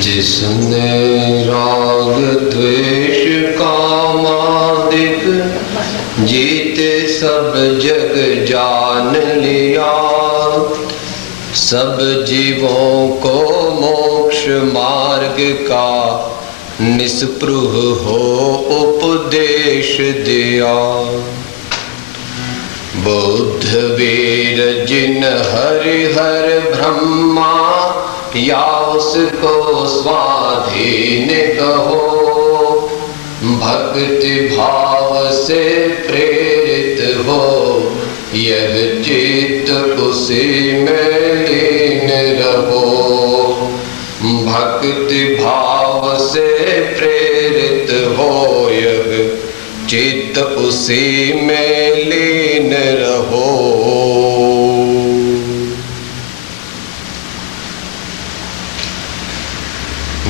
जिसने राग द्वेष कामादिक जीते सब जग जान लिया, सब जीवों को मोक्ष मार्ग का निस्पृह हो उपदेश दिया। बुद्ध वीर जिन हरिहर ब्रह्मा या उसको स्वाधीन कहो, भक्ति भाव से प्रेरित हो यह चित्त उसी में लीन रहो। भक्ति भाव से प्रेरित हो यह चित्त उसी में लीन रहो।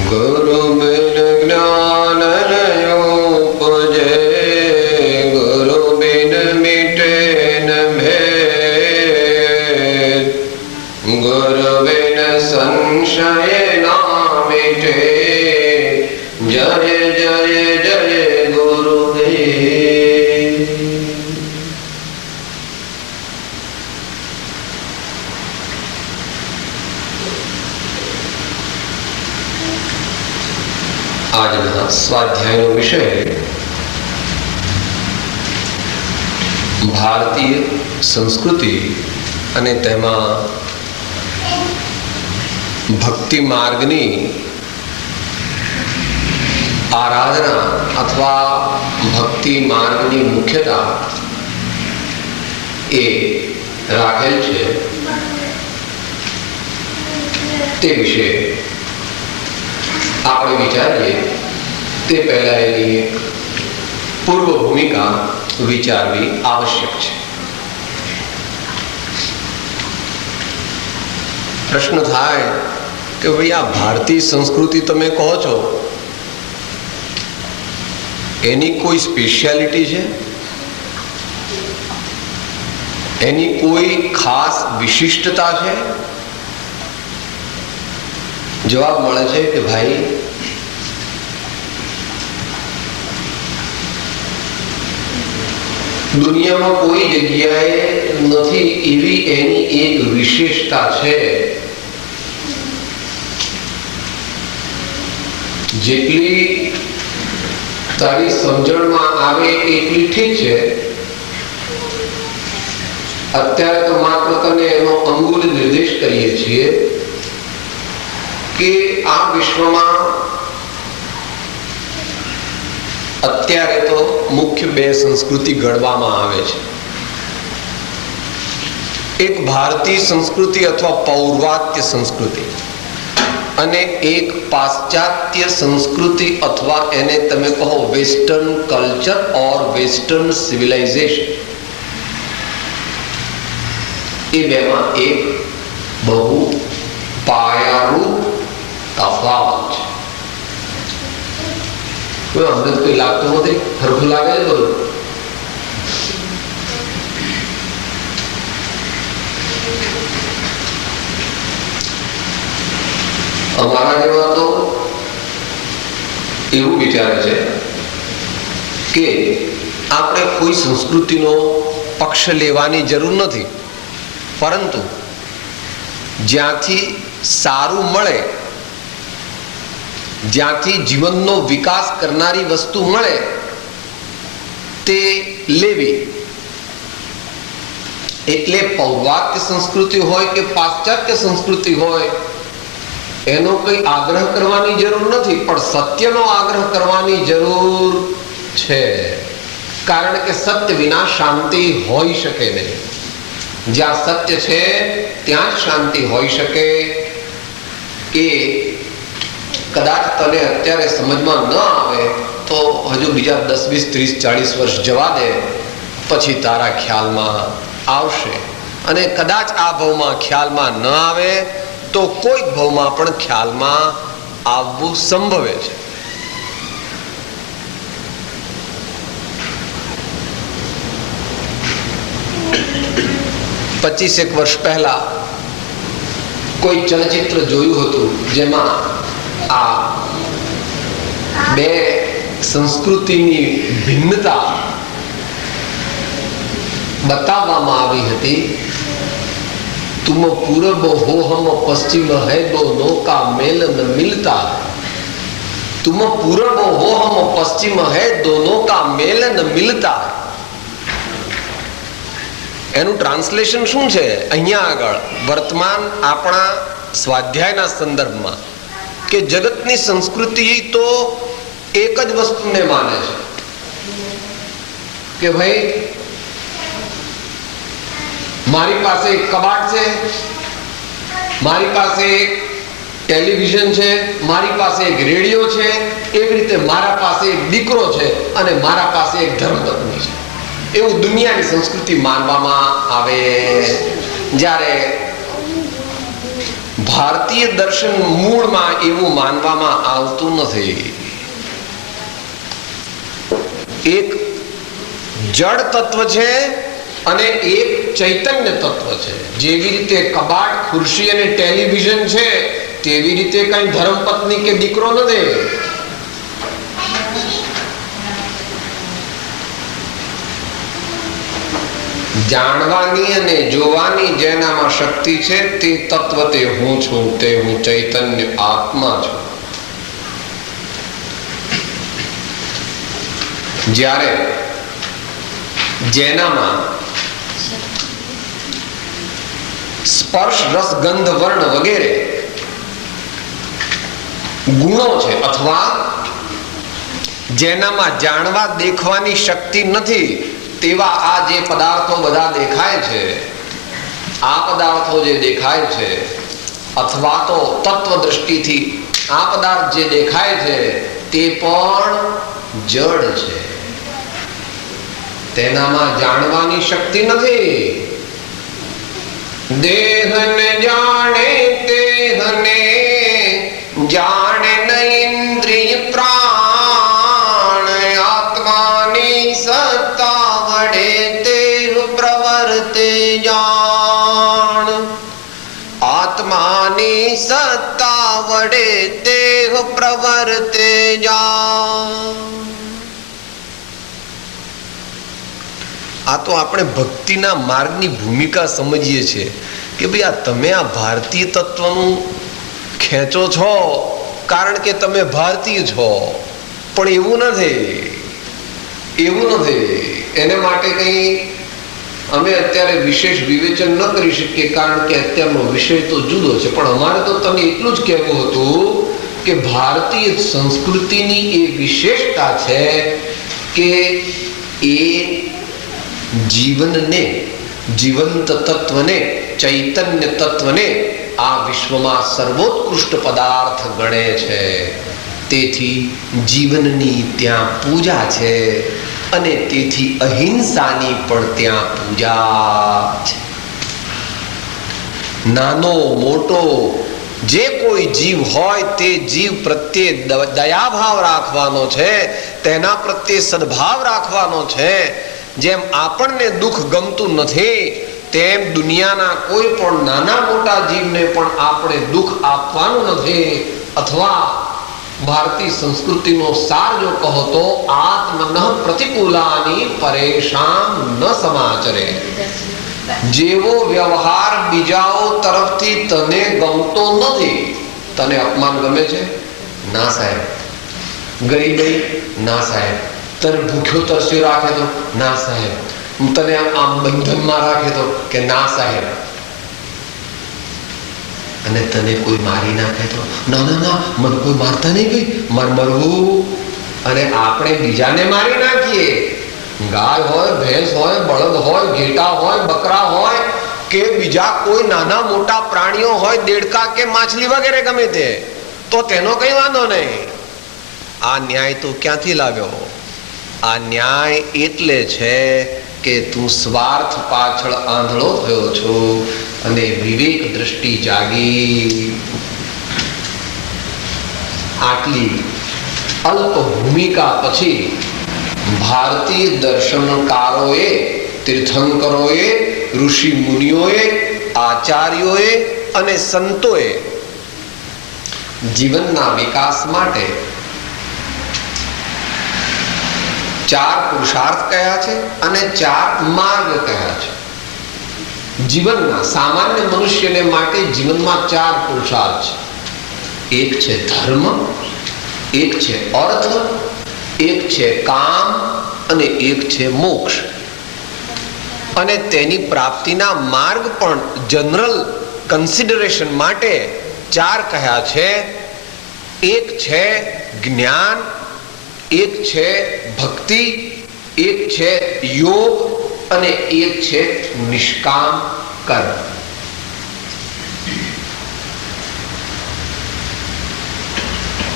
गुरु बिन ज्ञान न उपजे, गुरु बिन मिटे न भेद, गुरु बिन संशय ना मिटे, जय जय जय गुरुदेव। આજના સ્વાધ્યાયનો વિષય ભારતીય સંસ્કૃતિ અને તેમાં ભક્તિ માર્ગની આરાધના અથવા ભક્તિ માર્ગની મુખ્યતા એ રાખેલ છે તે વિશે આપણે વિચારીએ તે પહેલા એની પૂર્વ ભૂમિકા વિચારવી આવશ્યક છે। પ્રશ્ન થાય કે ભાઈ આ ભારતીય સંસ્કૃતિ તમે કહો છો, એની કોઈ સ્પેશિયાલિટી છે, એની કોઈ ખાસ વિશિષ્ટતા છે? જવાબ મળે છે કે ભાઈ દુનિયામાં કોઈ જગ્યાએ નથી એવી એની એક વિશેષતા છે। જેટલી તારી સમજણમાં આવે એટલી ઠીક છે। અત્યારે તો માત્ર તને એનો અંગુલ નિર્દેશ કરીએ છીએ કે આ વિશ્વમાં અત્યારે તો મુખ્ય બે સંસ્કૃતિ ગણવામાં આવે છે। એક ભારતીય સંસ્કૃતિ અથવા પૌર્વાત્ય સંસ્કૃતિ અને એક પાશ્ચાત્ય સંસ્કૃતિ અથવા એને તમે કહો વેસ્ટર્ન કલ્ચર ઓર વેસ્ટર્ન સિવિલાઇઝેશન। એ બેમાં એક બહુ પાયારૂપ તફાવત છે। અમને કોઈ લાગતું નથી, ખરખું લાગે છે બધું? અમારા જેવા તો એવું વિચારે છે કે આપણે કોઈ સંસ્કૃતિનો પક્ષ લેવાની જરૂર નથી, પરંતુ જ્યાંથી સારું મળે, જ્યાંથી જીવનનો વિકાસ કરનારી વસ્તુ મળે તે લેવી। એટલે પૌર્વાત્ય સંસ્કૃતિ હોય કે પાશ્ચાત્ય સંસ્કૃતિ હોય એનો કઈ આગ્રહ કરવાની જરૂર નથી, પણ સત્યનો આગ્રહ કરવાની જરૂર છે। કારણ કે સત્ય વિના શાંતિ હોઈ શકે નહીં। જ્યાં સત્ય છે ત્યાં જ શાંતિ હોઈ શકે। કે કદાચ તને અત્યારે સમજમાં ન આવે તો હજુ બીજા 10, 20, 30, 40 વર્ષ જવા દે, પછી તારા ખ્યાલમાં આવશે। અને કદાચ આ ભાવમાં ખ્યાલમાં ન આવે તો કોઈક ભાવમાં પણ ખ્યાલમાં આવવું સંભવે છે। 25 વર્ષ પહેલા કોઈ ચલચિત્ર જોયું હતું જેમાં આ બે સંસ્કૃતિની ભિન્નતા बतावવામાં આવી હતી। तुम पूरब हो हम पश्चिम है दोनों का मेल न मिलता है। तुम पूरब हो हम पश्चिम है दोनों का मेल न मिलता है। એનું ટ્રાન્સલેશન શું છે અહીંયા આગળ વર્તમાન આપણા સ્વાધ્યાયના સંદર્ભમાં કે જગતની સંસ્કૃતિ તો એક જ વસ્તુને માને છે કે ભાઈ મારી પાસે એક કબાટ છે, મારી પાસે એક ટેલિવિઝન છે, મારી પાસે એક રેડિયો છે, એવી રીતે મારા પાસે એક દીકરો છે અને મારા પાસે એક ધર્મપત્ની છે, એવું દુનિયાની સંસ્કૃતિ માનવામાં આવે। જ્યારે ભારતીય દર્શન મૂળમાં એવું માનવામાં આવતું નથી। એક જડ તત્વ છે અને એક ચૈતન્ય તત્વ છે। જેવી રીતે કબાટ, ખુરશી અને ટેલિવિઝન છે તેવી રીતે કઈ ધર્મપત્ની કે દીકરો નથી। જાણવાની અને જોવાની જેનામાં શક્તિ છે તે તત્વ તે હું છું, તે હું ચૈતન્ય આત્મા છું। જ્યારે જેનામાં સ્પર્શ, રસ, ગંધ, વર્ણ વગેરે ગુણો છે અથવા જેનામાં જાણવા દેખવાની શક્તિ નથી તેવા આ જે પદાર્થો બધા દેખાય છે, આ પદાર્થો જે દેખાય છે અથવા તો તત્વ દ્રષ્ટિથી આ પદાર્થ જે દેખાય છે તે પણ જડ છે, તેનામાં જાણવાની શક્તિ નથી। દેહને જાણે તેહને જાણે ન ઇન્દ્રિય પ્રાણ, આત્માની સત્તા વડે દેહ પ્રવર્તે જાણ, આત્માની સત્તા વડે દેહ પ્રવર્તે જાણ। આ તો આપણે ભક્તિના માર્ગની ભૂમિકા સમજીએ છીએ કે ભાઈ આ તમે આ ભારતીય તત્વનું ખેંચો છો કારણ કે તમે ભારતીય છો, પણ એવું નથી, એવું નથી। એને માટે કંઈ અમે અત્યારે વિશેષ વિવેચન ન કરી શકીએ કારણ કે અત્યારનો વિષય તો જુદો છે, પણ અમારે તો તને એટલું જ કહેવું હતું કે ભારતીય સંસ્કૃતિની એ વિશેષતા છે કે એ જીવનને, જીવંત તત્વને, ચૈતન્ય તત્વને આ વિશ્વમાં સર્વોત્કૃષ્ટ પદાર્થ ગણે છે। તેથી જીવનની ત્યાં પૂજા છે અને તેથી અહિંસાની પણ ત્યાં પૂજા છે। નાનો મોટો જે કોઈ જીવ હોય તે જીવ પ્રત્યે દયાભાવ રાખવાનો છે, તેના પ્રત્યે સદભાવ રાખવાનો છે। જેમ આપણને દુઃખ ગમતું નથી તેમ દુનિયાના કોઈ પણ નાના મોટા જીવને પણ આપણે દુઃખ આપવાનું નથી। અથવા ભારતીય સંસ્કૃતિનો સાર જો કહો તો આત્મન પ્રતિકૂલાની પરેશાન ન સમાચરે। જેવો વ્યવહાર બીજાઓ તરફથી તને ગમતો નથી, તને અપમાન ગમે છે? ના સાહેબ। ગરીબાઈ? ના સાહેબ। તને ભૂખ્યો તરસ્યો રાખે તો? ના સાહેબ। તને આમ બંધનમાં રાખે તો? કે ના સાહેબ। અને તને કોઈ મારી નાખે તો? ના ના ના, મને કોઈ મારતા નહીં, ભાઈ માર મરવું। અને આપણે બીજાને મારી નાખીએ, ગાય હોય, ભેંસ હોય, બળદ હોય, ઘેટા હોય, બકરા હોય કે બીજા કોઈ નાના મોટા પ્રાણીઓ હોય, દેડકા કે માછલી વગેરે ગમે તે, તો તેનો કઈ વાંધો નહીં। આ ન્યાય તો ક્યાંથી લાવ્યો? આ ન્યાય એટલે છે કે તું સ્વાર્થ પાછળ આંધળો થયો છો અને વિવેક દ્રષ્ટિ જાગી। આટલી અલ્પ ભૂમિકા પછી ભારતીય દર્શનકારોએ, તીર્થંકરોએ, ઋષિ મુનિઓએ, આચાર્યોએ અને સંતોએ જીવનના વિકાસ માટે 4 પુરુષાર્થ કયા છે અને 4 માર્ગ કયા છે. જીવનના સામાન્ય મનુષ્યને માટે જીવનમાં 4 પુરુષાર્થ છે. એક છે ધર્મ, એક છે અર્થ, એક છે કામ અને એક છે મોક્ષ. અને તેની પ્રાપ્તિના માર્ગ પણ જનરલ કન્સિડરેશન માટે 4 કહ્યા છે. એક છે જ્ઞાન, એક છે ભક્તિ, એક છે યોગ અને એક છે નિષ્કામ કર્મ.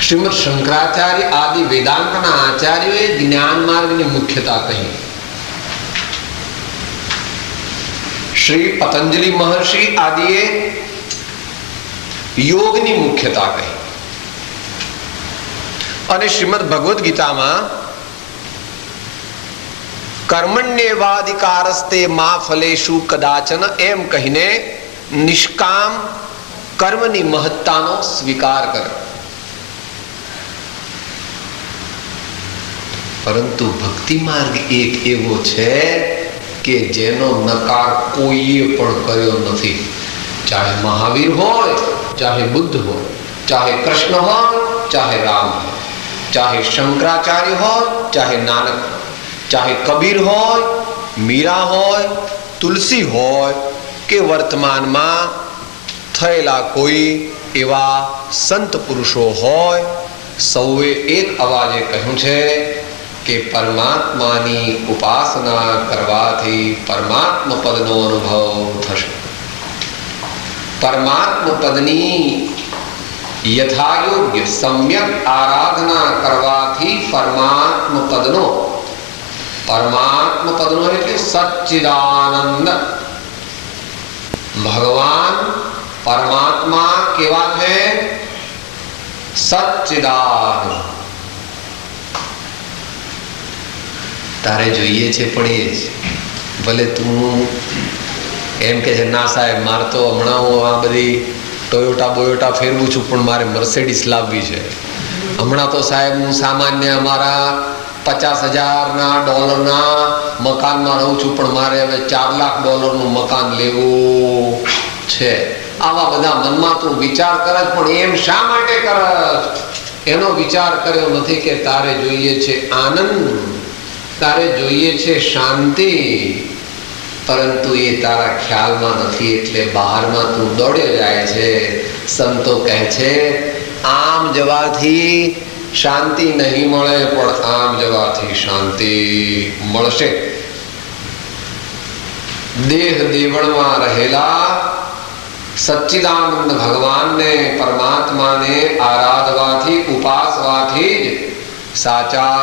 શ્રીમદ શંકરાચાર્ય આદિ વેદાંતના આચાર્યોએ જ્ઞાન માર્ગની મુખ્યતા કહી. શ્રી પતંજલિ મહર્ષિ આદિએ યોગની મુખ્યતા કહી. અને શ્રીમદ ભગવદ્ ગીતામાં કર્મણ્યેવાધિકારસ્તે મા ફલેષુ કદાચન એમ કહીને નિષ્કામ કર્મની મહત્તાનો સ્વીકાર કર્યો. પરંતુ ભક્તિ માર્ગ એક એવો છે કે જેનો નકાર કોઈએ પણ કર્યો નથી. ચાહે મહાવીર હોય, ચાહે બુદ્ધ હોય, ચાહે કૃષ્ણ હોય, ચાહે રામ હોય, ચાહે શંકરાચાર્ય હોય, ચાહે નાનક, ચાહે કબીર હોય, મીરા હોય, તુલસી હોય કે વર્તમાનમાં થયેલા કોઈ એવા સંત પુરુષો હોય, સૌએ એક અવાજે કહ્યું છે કે પરમાત્માની ઉપાસના કરવાથી પરમાત્મા પદનો અનુભવ થશે. પરમાત્મા પદની યથાયોગ્ય સમ્યક આરાધના કરવાથી પરમાત્મા પદનો એટલે સચ્ચિદાનંદ ભગવાન પરમાત્મા કેવા છે? સચ્ચિદાનંદ. તારે જોઈએ છે પણ એ જ. ભલે તું એમ કે છે ના સાહેબ મારે તો હમણાં હું આ બધી ટોયોટા બોયોટા ફેરવું છું પણ મારે મર્સિડીઝ લાવવી છે. હમણાં તો સાહેબ હું સામાન્ય મારા $50,000 મકાનમાં રહું છું પણ મારે હવે $4 લાખ મકાન લેવું છે. આવા બધા મનમાં તું વિચાર કરે પણ એમ શા માટે કરે? એનો વિચાર કર્યો નથી કે તારે જોઈએ છે આનંદ, તારે જોઈએ છે શાંતિ, પરંતુ એ તારા ખ્યાલમાં નથી એટલે બહારમાં તું દોડ્યો જાય છે. સંતો કહે છે આમ જવાથી શાંતિ નહીં મળે પણ આમ જવાથી શાંતિ મળશે. દેહ દેવળમાં રહેલા સચ્ચિદાનંદ ભગવાનને પરમાત્માને આરાધવાથી ઉપાસવાથી જ સાચા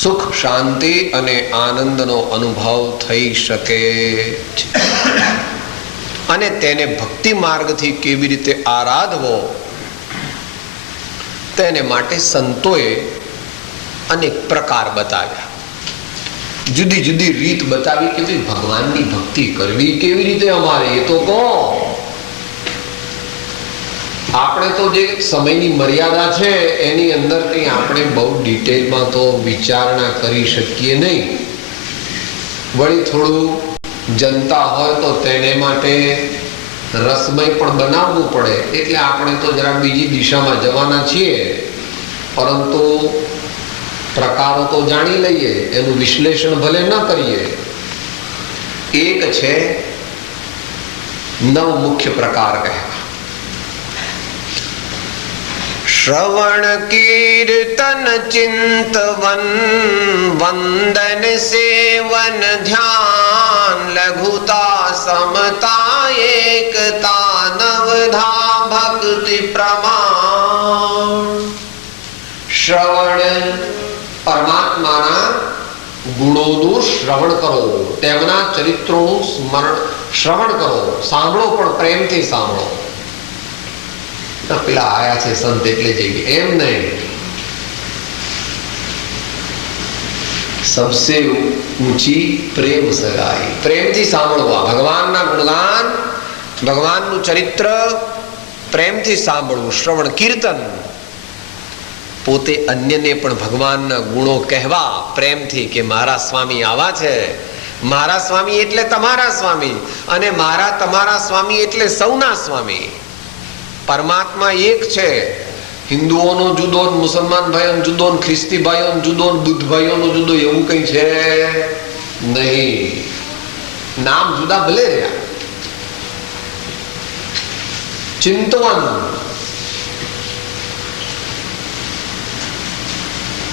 સુખ, શાંતિ અને આનંદનો અનુભવ થઈ શકે છે. અને તેને ભક્તિ માર્ગથી કેવી રીતે આરાધવો તેને માટે સંતોએ અનેક પ્રકાર બતાવ્યા. જુદી જુદી રીત બતાવી કે ભાઈ ભગવાનની ભક્તિ કરવી કેવી રીતે અમારે, એ તો કહો. આપણે તો જે સમયની મર્યાદા છે એની અંદર કંઈ આપણે બહુ ડિટેલમાં તો વિચારણા કરી શકીએ નહીં. વળી થોડું જનતા હોય તો તેને માટે રસમય પણ બનાવવું પડે એટલે આપણે તો જરા બીજી દિશામાં જવાના છીએ. પરંતુ પ્રકારો તો જાણી લઈએ, એનું વિશ્લેષણ ભલે ન કરીએ. એક છે 9 મુખ્ય પ્રકાર કહેવા. श्रवण कीर्तन चिंतवन वंदन सेवन ध्यान लघुता समता एकता नवधा भक्ति प्रमाण. શ્રવણ પરમાત્માના ગુણોનું શ્રવણ કરો, તેમના ચરિત્રોનું શ્રવણ કરો, સાંભળો પણ પ્રેમથી સાંભળો. પેલા આયા છે સંત એટલે જઈએ એમ નહીં. સબસે ઊંચી પ્રેમ સગાઈ, પ્રેમથી સાંભળવા. ભગવાનના ગુણગાન, ભગવાનનું ચરિત્ર પ્રેમથી સાંભળવું, શ્રવણ કીર્તન, પોતે અન્યને પણ ભગવાનના ગુણો કહેવા પ્રેમથી કે મારા સ્વામી આવા છે, મારા સ્વામી એટલે તમારા સ્વામી, અને મારા તમારા સ્વામી એટલે સૌના સ્વામી. પરમાત્મા એક છે. હિન્દુઓનો જુદો, મુસલમાન ભાઈઓનો જુદો, ખ્રિસ્તી ભાઈઓનો જુદો, બુદ્ધ ભાઈઓનો જુદો, એવું કઈ છે નહીં. નામ જુદા ભલે રહ્યા. ચિંતવન,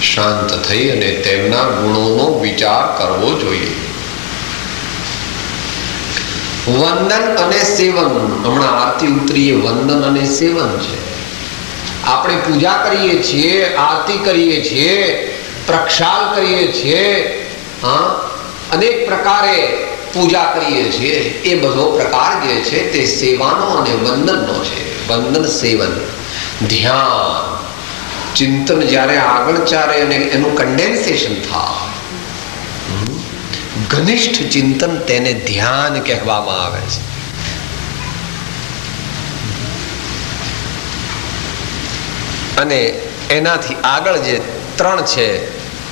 શાંત થઈ અને તેમના ગુણોનો વિચાર કરવો જોઈએ. વંદન અને સેવન, હમણાં આરતી ઉતરીએ, વંદન અને સેવન છે. આપણે પૂજા કરીએ છીએ, આરતી કરીએ છીએ, પ્રક્ષાલ કરીએ છીએ, અનેક પ્રકારે પૂજા કરીએ છીએ. એ બધો પ્રકાર જે છે તે સેવાનો અને વંદનનો છે. વંદન, સેવન, ધ્યાન, ચિંતન જ્યારે આગળ ચાલે અને એનું કન્ડેન્સેશન થાય, ઘનિષ્ઠ ચિંતન, તેને ધ્યાન કહેવામાં આવે છે. અને એનાથી આગળ જે ત્રણ છે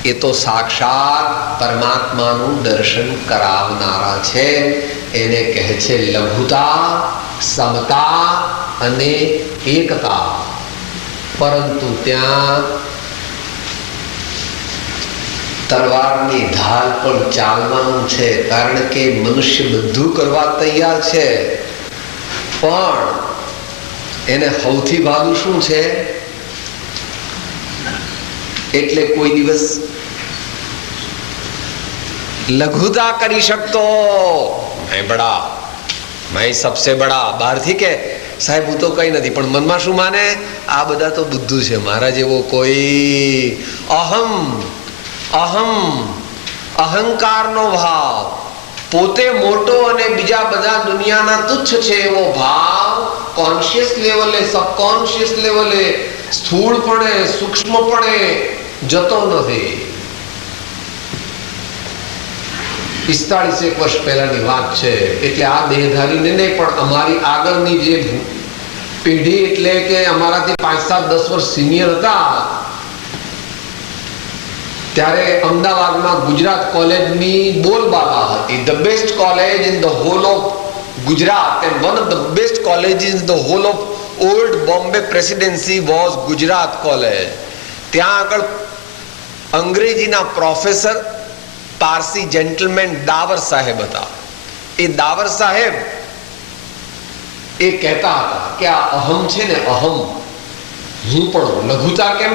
એ તો સાક્ષાત પરમાત્માનું દર્શન કરાવનારા છે. એને કહે છે લઘુતા, સમતા અને એકતા. પરંતુ ત્યાં તલવારની ઢાલ પર ચાલવાનું છે, કારણ કે મનુષ્ય બધું કરવા તૈયાર છે, પણ એને સૌથી ભાગું શું છે? એટલે કોઈ દિવસ લઘુતા કરી શકતો, મેં બડા, મેં સબસે બડા. બહારથી કે સાહેબ હું તો કઈ નથી, પણ મનમાં શું માને? આ બધા તો બુદ્ધુ છે, મારા જેવો કોઈ. અહમ, અહમ, અહંકારનો ભાવ, પોતે મોટો અને બીજા બધા દુનિયાના તુચ્છ છે એવો ભાવ કોન્શિયસ લેવલે, સબકોન્શિયસ લેવલે, સ્થૂળપણે, સૂક્ષ્મપણે જતો નથી. 45 વર્ષ પહેલાની વાત છે. એટલે આ દેહધારીને નહીં, પણ અમારી આગળની જે પેઢી, એટલે કે અમારાથી 5, 7, 10 વર્ષ સિનિયર હતા, ત્યારે અમદાવાદમાં ગુજરાત કોલેજની બોલબાલા હતી. The best college in the whole of Gujarat, and one of the best colleges in the whole of old Bombay presidency was Gujarat college. ત્યાં આગળ અંગ્રેજીના પ્રોફેસર પારસી જેન્ટલમેન દાવર સાહેબ હતા. એ દાવર સાહેબ એ કહેતા હતા કે આ અહમ છે ને, અહમ, હું પણ લઘુતા કેમ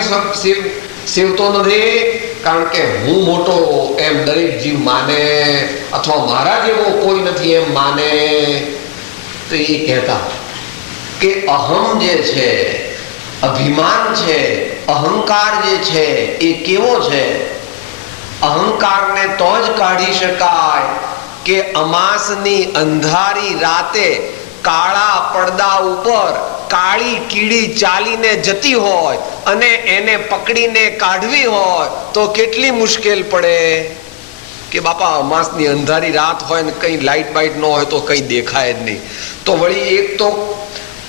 સેવતો નથી? કારણ કે હું મોટો એમ દરેક જીવ માને, અથવા મારા જેવો કોઈ નથી એમ માને. તો એ કહેતા કે અહમ જે છે, અભિમાન છે, અહંકાર જે છે એ કેવો છે? અહંકારને તો જ કાઢી શકાય કે અમાસની અંધારી રાતે કાળા પડદા ઉપર કાળી કીડી ચાલીને જતી હોય અને એને પકડીને કાઢવી હોય તો કેટલી મુશ્કેલ પડે. કે બાપા અમાસની અંધારી રાત હોય ને કઈ લાઈટ બાઈટ ન હોય તો કઈ દેખાય જ નહીં. તો વળી એક તો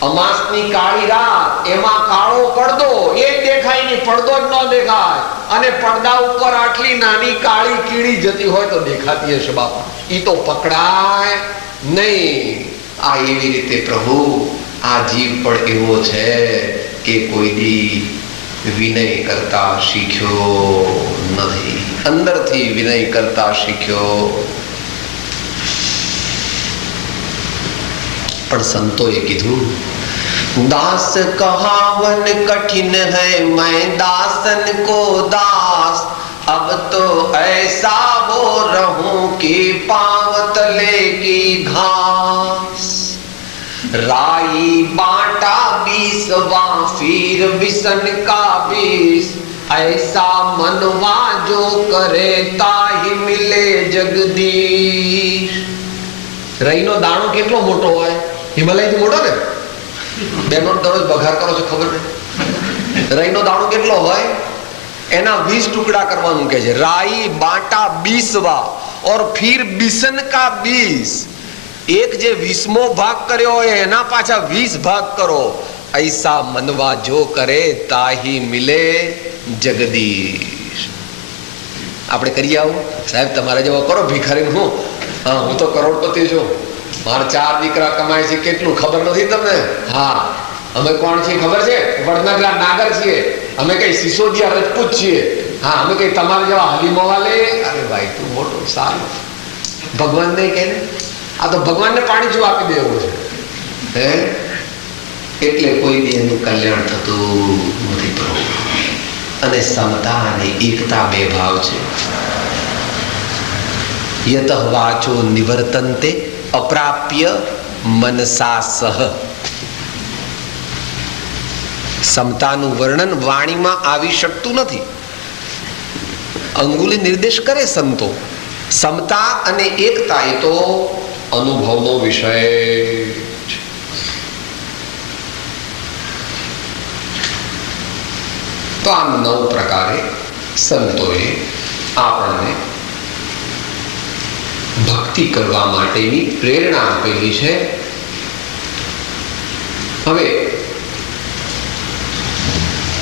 અમાસની કાળી રાત, એમાં કાળો પડદો, એ દેખાય નહીં, પડદો જ ન દેખાય, અને પડદા ઉપર આટલી નાની કાળી કીડી જતી હોય તો દેખાતી હશે બાપા, ઈ તો પકડાય નહીં. આ એવી રીતે પ્રભુ આ જીવ પણ એવો છે કે કોઈ દી વિનય કરતા શીખ્યો નથી, અંદરથી વિનય કરતા શીખ્યો. પણ સંતોએ કીધું, दास कहावन कठिन है मैं दासन को दास, अब तो ऐसा हो रहूं कि पांव तले की घास. राई बांटा 20वां फिर बिसन का 20, ऐसा मनवा जो करे ताहि मिले जगदीश. રઈનો દાણો કેટલો મોટો હોય? હિમાલયથી મોટો ને? બેનો દરરોજ બઘાર કરો છો ખબર નહીં? રઈનો દાણો કેટલો હોય? એના 20 ટુકડા કરવાનું કે છે. રાઈ બાંટા 20વાं और फिर बिसन का 20. એક જે 20મો ભાગ કર્યો હોય એના પાછા 20 ભાગ કરો, ऐसा मनवा जो करे ताही मिले જગદીશ. આપણે કરી આવું સાહેબ, તમારે જેવો કરો ભિખારી. હું તો કરોડપતિ છું, મારા 4 દીકરા કમાય છે, કેટલું ખબર નથી તમને? હા, અમે કોણ છીએ ખબર છે? વડનગરા નાગર છીએ, અમે કઈ સિસોદિયા રજપૂત છીએ. હા, અમે કઈ તમારે જેવા હલીમવાલે. અરે ભાઈ, તું મોટો સારું. ભગવાન ને કે આ તો ભગવાનને પાણી જો આપી દેવું છે. એટલે કોઈ બી એનું કલ્યાણ થતું નથી પ્રભુ. અને સમતા અને એકતા બે ભાવ છે. યત વાચો નિવર્તન્તે અપ્રાપ્ય મનસા સહ. સમતાનું વર્ણન વાણીમાં આવી શકતું નથી. અંગુલી નિર્દેશ કરે સંતો. સમતા અને એકતા એ તો અનુભવનો વિષય છે. તો આમ 9 પ્રકારે સંતોએ આપણને ભક્તિ કરવા માટેની પ્રેરણા આપેલી છે. હવે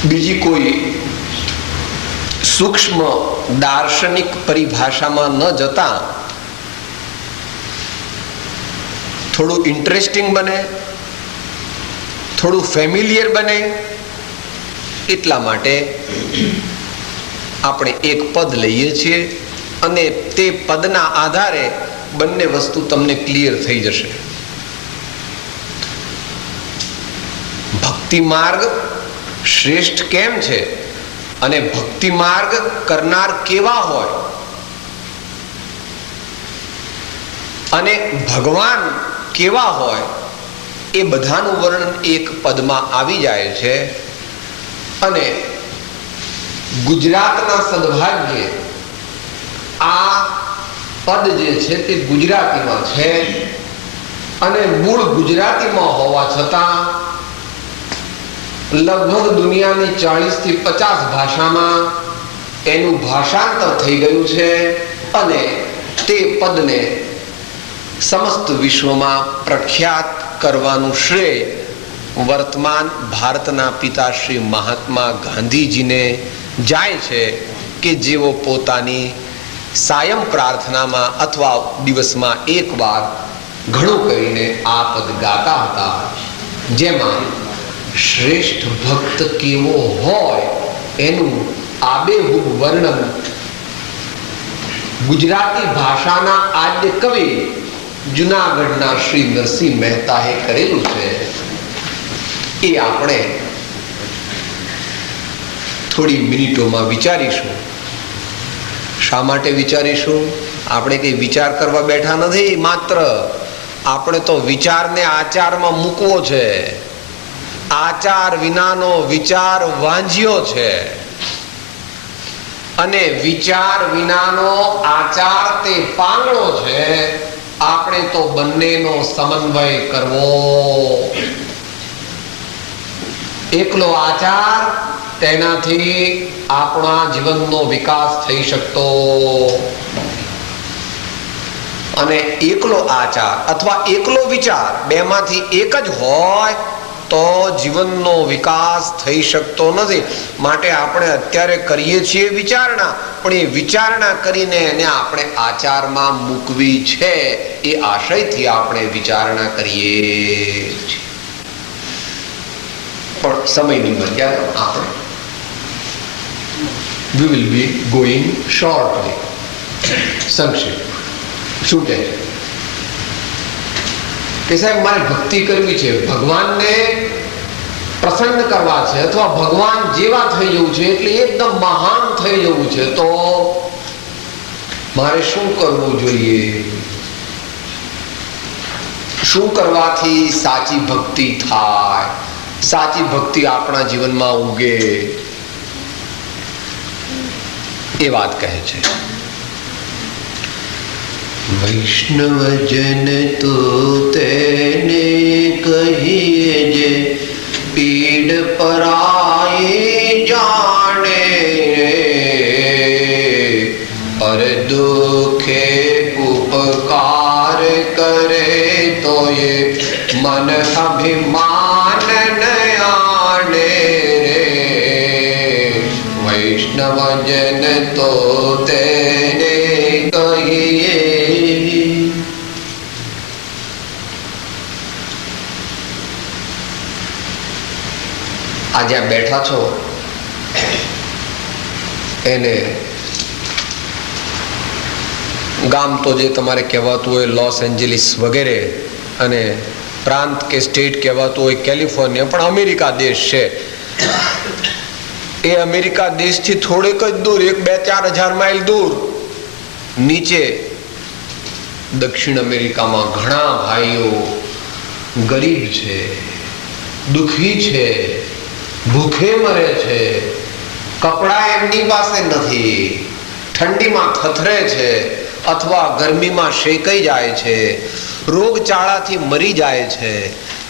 બીજી કોઈ સૂક્ષ્મ દાર્શનિક પરિભાષામાં ન જતા થોડું ઇન્ટરેસ્ટિંગ બને, થોડું ફેમિલિયર બને, એટલા માટે આપણે એક પદ લઈએ છીએ અને તે પદના આધારે બંને વસ્તુ તમને ક્લિયર થઈ જશે. ભક્તિ માર્ગ શ્રેષ્ઠ કેમ છે અને ભક્તિ માર્ગ કરનાર કેવા હોય અને ભગવાન કેવા હોય, એ બધાનું વર્ણન એક પદમાં આવી જાય છે. અને ગુજરાતના સદભાગ્યે આ પદ જે છે તે ગુજરાતીમાં છે અને મૂળ ગુજરાતીમાં હોવા છતાં લગભગ દુનિયાની 40 થી 50 ભાષામાં એનું ભાષાંતર થઈ ગયું છે અને તે પદને સમસ્ત વિશ્વમાં પ્રખ્યાત કરવાનું શ્રેય વર્તમાન ભારતના પિતા શ્રી મહાત્મા ગાંધીજીને જાય છે, કે જેઓ પોતાની સાયમ પ્રાર્થનામાં અથવા દિવસમાં એકવાર ઘણું કરીને આ પદ ગાતા હતા, જેમાં શ્રેષ્ઠ ભક્ત કેવો હોય એનું આબેહૂબ વર્ણન ગુજરાતી ભાષાના આદ્ય કવિ જુનાગઢના શ્રી નરસિંહ મહેતાએ કરેલું છે. એ આપણે થોડી મિનિટોમાં વિચારીશું. શા માટે વિચારીશું? આપણે કઈ વિચાર કરવા બેઠા નથી, માત્ર આપણે તો વિચારને આચારમાં મૂકવો છે. આચાર વિનાનો વિચાર વાંઝ્યો છે અને વિચાર વિનાનો આચાર તે પાંગળો છે. આપણે તો બંનેનો સમન્વય કરવો. એકલો આચાર, તેનાથી આપણા જીવનનો વિકાસ થઈ શકતો, અને એકલો આચાર અથવા એકલો વિચાર, બેમાંથી એક જ હોય તો જીવનનો વિકાસ થઈ શકતો નથી. માટે આપણે અત્યારે કરીએ છીએ વિચારણા, પણ એ વિચારણા કરીને એને આપણે આચારમાં મૂકવી છે, એ આશયથી આપણે વિચારણા કરીએ છીએ. પણ સમયની મર્યાદા આપણે we will be going shortly. સંક્ષિપ્ત શું કહે છે કે સાહેબ મારે ભક્તિ કરવી છે, ભગવાનને પ્રસન્ન કરવા છે, અથવા ભગવાન જેવા થઈ જવું છે, એટલે એકદમ મહાન થઈ જવું છે, તો મારે શું કરવું જોઈએ? શું કરવાથી સાચી ભક્તિ થાય, સાચી ભક્તિ આપણા જીવનમાં ઉગે? એ વાત કહે છે. વૈષ્ણવજન તો તેને કહીએ જે પીડ પરાય જાણે, પર દુખે ઉપકાર કરે તો એ મન અભિમાન ન તો તેને કહીએ. આ જ્યાં બેઠા છો એને ગામ તો જે તમારે કહેવાતું હોય લોસ એન્જલિસ વગેરે, અને પ્રાંત કે સ્ટેટ કહેવાતું હોય કેલિફોર્નિયા, પણ અમેરિકા દેશ છે. એ અમેરિકા દેશથી થોડેક જ દૂર, 1-2-4 હજાર માઇલ દૂર નીચે દક્ષિણ અમેરિકામાં ઘણા ભાઈઓ ગરીબ છે, દુઃખી છે, ભૂખે મરે છે, કપડા એમની પાસે નથી, ઠંડીમાં થથરે છે અથવા ગરમીમાં શેકાઈ જાય છે, રોગચાળાથી મરી જાય છે.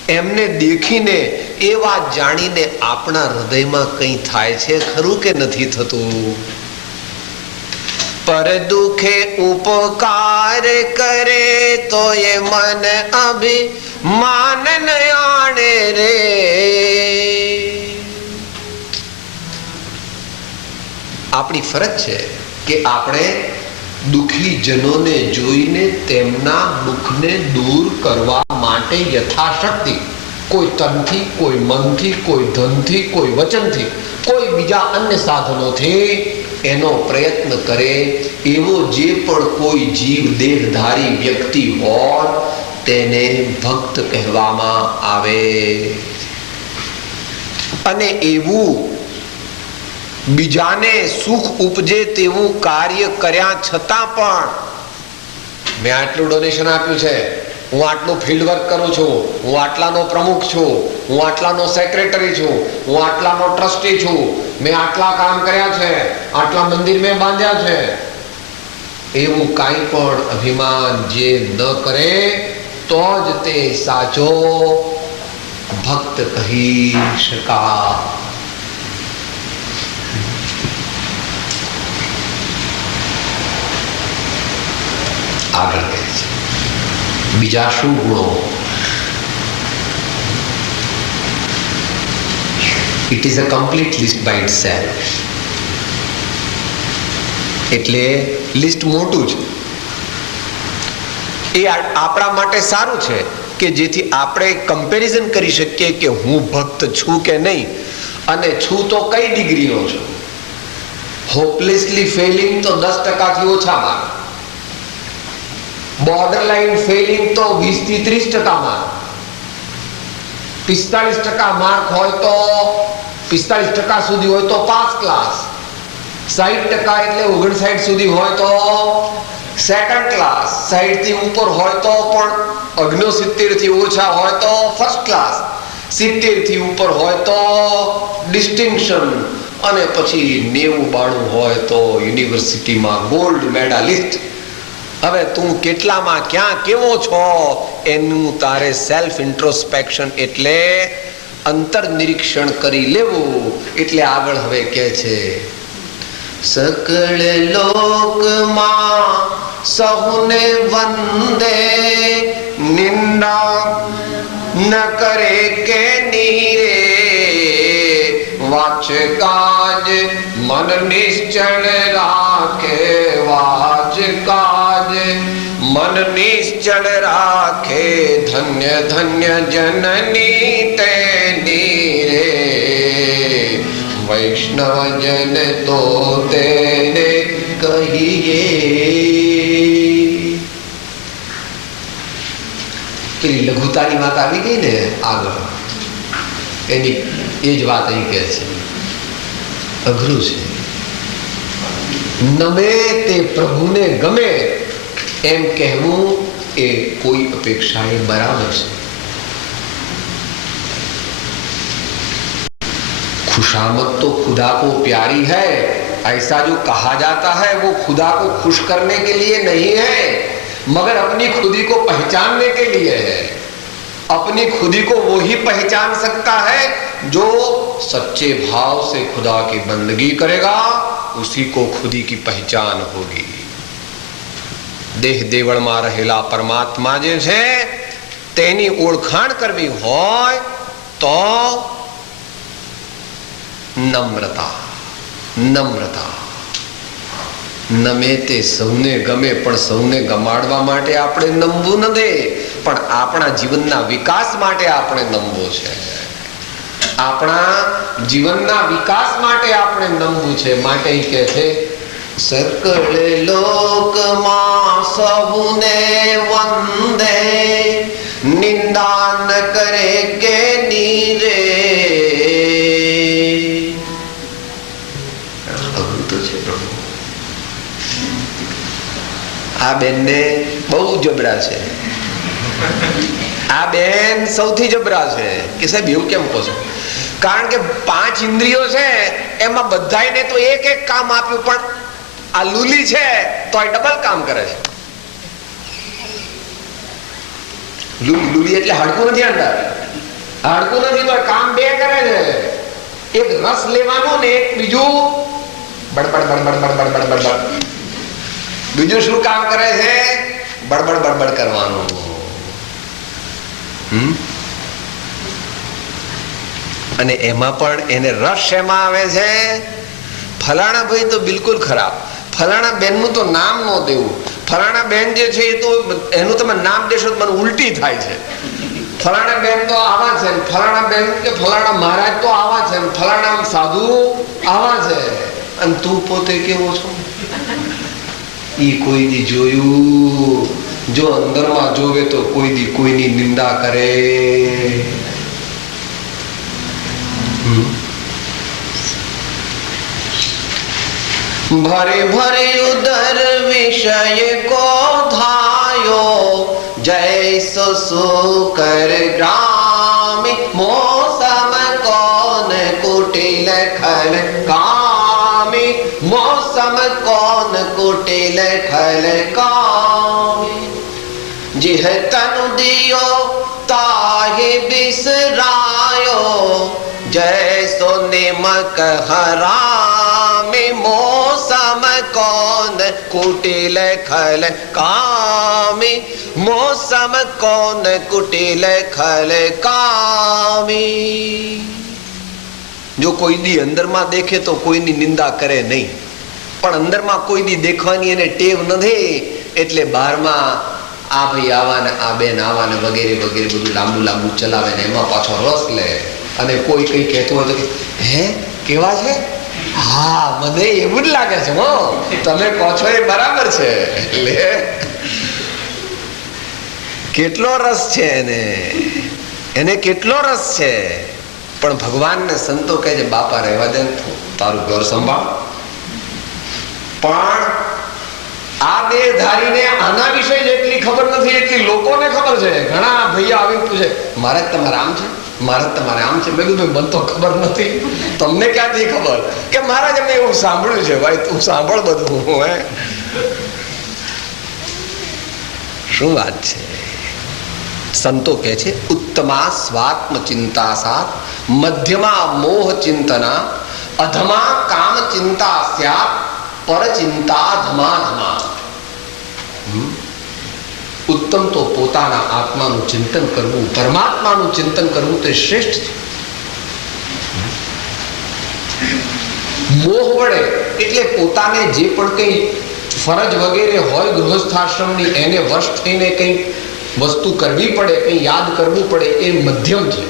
એમને દેખીને એ વાત જાણીને આપણા હૃદયમાં કંઈ થાય છે ખરું કે નથી થતું? પર દુખે ઉપકાર કરે તો એ મન અભિમાન ન આણે રે. આપણી ફરજ છે કે આપણે દુઃખી જનોને જોઈને તેમના દુઃખને દૂર કરવા માટે યથાશક્તિ કોઈ તનથી, કોઈ મનથી, કોઈ ધનથી, કોઈ વચનથી, કોઈ બીજા અન્ય સાધનોથી એનો પ્રયત્ન કરે. એવો જે પણ કોઈ જીવ દેહધારી વ્યક્તિ હોય તેને ભક્ત કહેવામાં આવે. અને એવું બીજાને સુખ ઉપજે તેવું કાર્ય કર્યા છતાં પણ મેં આટલું ડોનેશન આપ્યું છે, હું આટલું ફિલ્ડ વર્ક કરું છું, હું આટલાનો પ્રમુખ છું, હું આટલાનો સેક્રેટરી છું, હું આટલાનો ટ્રસ્ટી છું, મેં આટલા કામ કર્યા છે, આટલા મંદિર મેં બાંધ્યા છે, એવું કાંઈ પણ અભિમાન જે ન કરે તો જ તે સાચો ભક્ત કહી શકાય. આગળ કહે છે બીજા શું ગુણો? It is a complete list by itself. એટલે લિસ્ટ મોટું છે. એ આપણા માટે સારું છે કે જેથી આપણે કમ્પેરિઝન કરી શકીએ કે હું ભક્ત છું કે નહીં, અને છું તો કઈ ડિગ્રીનો છું. હોપલેસલી ફેલિંગ તો 10% ઓછા માર્ક, બોર્ડર લાઈન ફેલિંગ તો 20 થી 30% માર્ક, 45% માર્ક હોય તો 45% સુધી હોય તો પાસ ક્લાસ, 60% એટલે 59 સુધી હોય તો સેકન્ડ ક્લાસ, 60 થી ઉપર હોય તો પણ 69 થી ઓછા હોય તો ફર્સ્ટ ક્લાસ, 70 થી ઉપર હોય તો ડિસ્ટિંક્શન, અને પછી 90-92 હોય તો યુનિવર્સિટીમાં ગોલ્ડ મેડાલિસ્ટ. હવે તું કેટલામાં ક્યાં કેવો છો એનું તારે સેલ્ફ ઇન્ટ્રોસ્પેક્શન એટલે અંતર નિરીક્ષણ કરી લેવું. એટલે આગળ હવે કહે છે સકળ લોકમાં સહુને વંદે, નિંદા ન કરે કે નીરે, વાચ કાજ મન નિશ્ચળ રાખે, વાચ કાજ મન નિશ્ચળ રાખે, ધન્ય ધન્ય જનની તેની રે, વૈષ્ણવજન તો તેને કહીએ. પેલી લઘુતાની વાત આવી ગઈ ને આગળ, એની એ જ વાત અહીં કહે છે. અઘરું છે. નમે તે પ્રભુને ગમે એમ કહેવું એ કોઈ અપેક્ષા એ બરાબર છે. खुशामद तो खुदा को प्यारी है, ऐसा जो कहा जाता है वो खुदा को खुश करने के लिए नहीं है, मगर अपनी खुदी को पहचानने के लिए है. अपनी खुदी को वो ही पहचान सकता है जो सच्चे भाव से खुदा की बंदगी करेगा, उसी को खुदी की पहचान होगी. देह देवળમાં રહેલા પરમાત્મા જે છે તેની ઓળખાણ કરવી હોય તો નમ્રતા, નમ્રતા. નમે તે સૌને ગમે, પણ સૌને ગમાડવા માટે આપણે નમવું નથી, પણ આપણા જીવનના વિકાસ માટે આપણે નમવું છે. આપણા જીવનના વિકાસ માટે આપણે નમવું છે. માટે કહે છે સકળ લોકમાં સૌને વંદે, નિંદા ન કરે કે નીરે. આ બેનને બહુ જબરા છે. આ બેન સૌથી જબરા છે. કે સાહેબ એવું કેમ કહો છો? કારણ કે 5 ઇન્દ્રિયો છે, એમાં બધાને તો એક એક કામ આપ્યું, પણ આ લુલી છે તો ડબલ કામ કરે છે. લુલી એટલે હાડકું નથી, અંદર હાડકું નથી, તો કામ 2 કરે છે. એક રસ લેવાનું ને એક બીજું બડબડ બડબડ બડબડ બડબડ. બીજું શું કામ કરે છે? બડબડ બડબડ કરવાનું. અને એમાં પણ એને રસ શેમાં આવે છે? ફલાણા ભાઈ તો બિલકુલ ખરાબ, ફલાણા બેનનું તો નામ ન દેવું, ફલાણા બેન જે છે એ તો એનું તમે નામ દેશો તો મને ઉલટી થાય છે. ફલાણા બેન તો આવા છે, ફલાણા બેન કે ફલાણા મહારાજ તો આવા છે, ફલાણા સાધુ આવા છે, અને તું પોતે કેવો છો? ઈ કોઈ દી જોયું? જો અંદરમાં જોવે તો કોઈ દી કોઈની નિંદા કરે. ભરે ભરે ઉદર વિષય કો ધાયો, જૈસો સુકર ગ્રામી મોસમ કોન કુટિલ ખલ કામી, મોસમ કોન કુટિલ ખલ કામી. जिह तनु दियो ताहि बिसरायो, जैसो निमक हरामी मौसम कौन कुटिल खल कामी, मौसम कौन कुटिल खल कामी. જો કોઈ દી અંદરમાં દેખે તો કોઈની નિંદા કરે નહીં, પણ અંદરમાં કોઈ દી દેખવાની એને ટેવ નથી, એટલે બહારમાં આ ભાઈ આવા ને આ બેન આવા ને વગેરે વગેરે બધું લાંબુ લાંબુ ચલાવે ને એમાં પાછો રસ લે. અને કોઈ કઈ કહેતું હોય તો હે કેવા છે? હા મને એવું જ લાગે છે, હો તમે કહો છો એ બરાબર છે. એટલે કેટલો રસ છે એને કેટલો રસ છે. પણ ભગવાનને સંતો કહે છે બાપા રહેવા દે, તારું ઘર સંભાળ. પણ આ દેહધારીને આના વિશે જેટલી ખબર નથી એટલી લોકોને ખબર છે. ઘણા ભૈયા આવી પૂછે મારે તમારે આમ છે, મારે તમારે આમ છે. મેં કીધું મને તો ખબર નથી, તમને ક્યાંથી ખબર? કે મહારાજ એમને એવું સાંભળ્યું છે. ભાઈ તું સાંભળ બધું. હે શું વાત છે? સંતો કહે છે ઉત્તમા સ્વાત્મ ચિંતા સાત, મધ્યમા મોહ ચિંતના, અધમા કામ ચિંતા સ્યાત, પર ચિંતા ધમા ધમા. ઉત્તમ તો પોતાના આત્માનું ચિંતન કરવું, પરમાત્માનું ચિંતન કરવું તે શ્રેષ્ઠ છે. મોહ વડે એટલે પોતાને જે પણ કઈ ફરજ વગેરે હોય ગૃહસ્થાશ્રમની, એને વશ થઈને કઈ વસ્તુ કરવી પડે, કઈ યાદ કરવું પડે, એ મધ્યમ છે.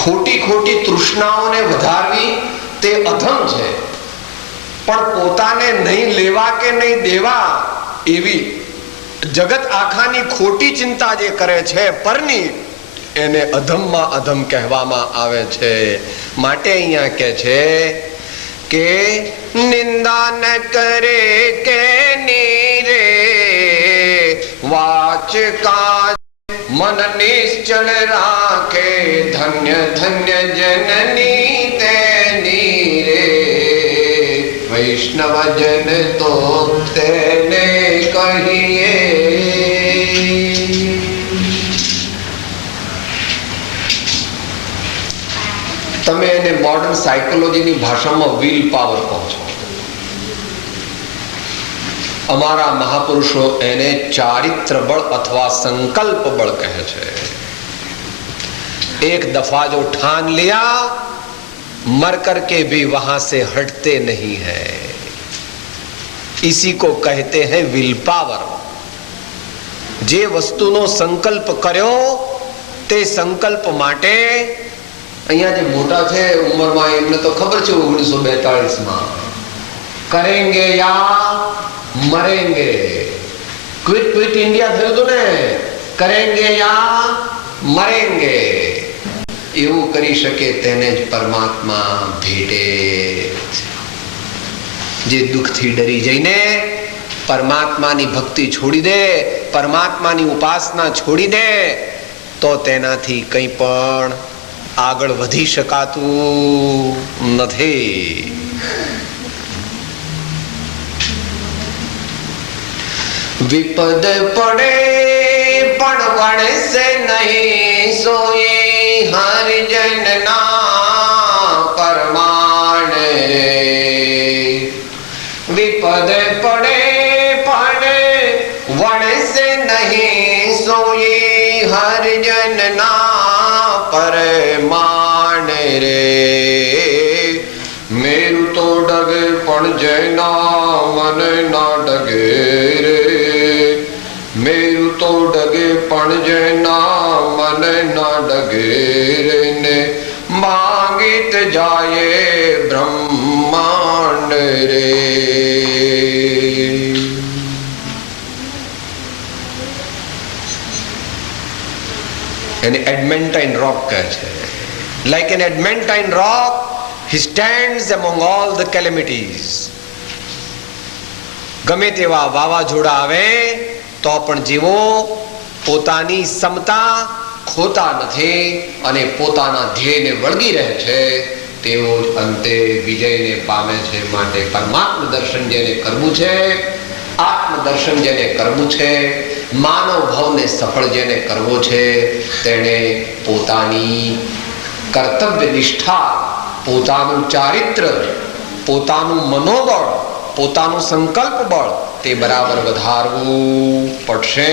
ખોટી ખોટી તૃષ્ણાઓને વધારવી તે અધમ છે. પણ પોતાને નહીં લેવા કે નહીં દેવા એવી જગત આખાની ખોટી ચિંતા જે કરે છે પરની, એને અધમમાં અધમ કહેવામાં આવે છે. માટે અહીંયા કહે છે કે નિંદા ન કરે કે નીરે, વાચ કાજ મન નિશ્ચલ રાખે, ધન્ય ધન્ય જનની તેની રે, વૈષ્ણવજન તો તેને કહીએ. તમે એને મોડર્ન સાયકોલોજીની ભાષામાં વિલ પાવર કહો છો. અમારા મહાપુરુષો એને ચારિત્ર બળ અથવા સંકલ્પ બળ કહે છે. एक दफा जो ठान लिया मर करके भी वहां से हटते नहीं है. इसी को कहते हैं विल पावर। જે વસ્તુનો સંકલ્પ કર્યો તે સંકલ્પ માટે અહીંયા જે મોટા છે ઉંમરમાં એમને તો ખબર છે 1942માં કરેંગે યા મરેંગે, ક્વિટ ક્વિટ ઇન્ડિયા થયું હતું ને, કરેંગે યા મરેંગે, એવું કરી શકે તેને જ પરમાત્મા ભેટે। જે દુઃખથી ડરી જઈને પરમાત્માની ભક્તિ છોડી દે, પરમાત્માની ઉપાસના છોડી દે, તો તેનાથી કંઈ પણ આગળ વધી શકાતું નથી। વિપદ પડે પણ વણસે નહીં સોઈ હરિજનના પરમાણ રે। વિપદ પડે વણસે નહીં સોઈ હરિજનના પરમાણ રે। મેરુ તો ડગે પણ જયના મન ના ડગે રે, મેરુ તો ડગે પણ જયના મન ના ડગે રે ને, માંગીત જાય બ્રહ્માંડ રે। એને એડમેન્ટાઇન રોક કહે છે। Like an adamantine rock, he stands among all the calamities. ગમે તેવા વાવાઝોડા આવે તો પણ જેવો પોતાની સમતા ખોતા નથી અને પોતાના ધ્યેયને વળગી રહે છે, તેવો જ અંતે વિજયને પામે છે। માટે પરમાત્મા દર્શન જેને કરવું છે, આત્મદર્શન જેને કરવું છે, માનવ ભાવને સફળ જેને કરવો છે, તેણે પોતાની કર્તવ્ય નિષ્ઠા, પોતાનું ચારિત્ર, પોતાનું મનોબળ, પોતાનું સંકલ્પ બળ તે બરાબર વધારવું પડશે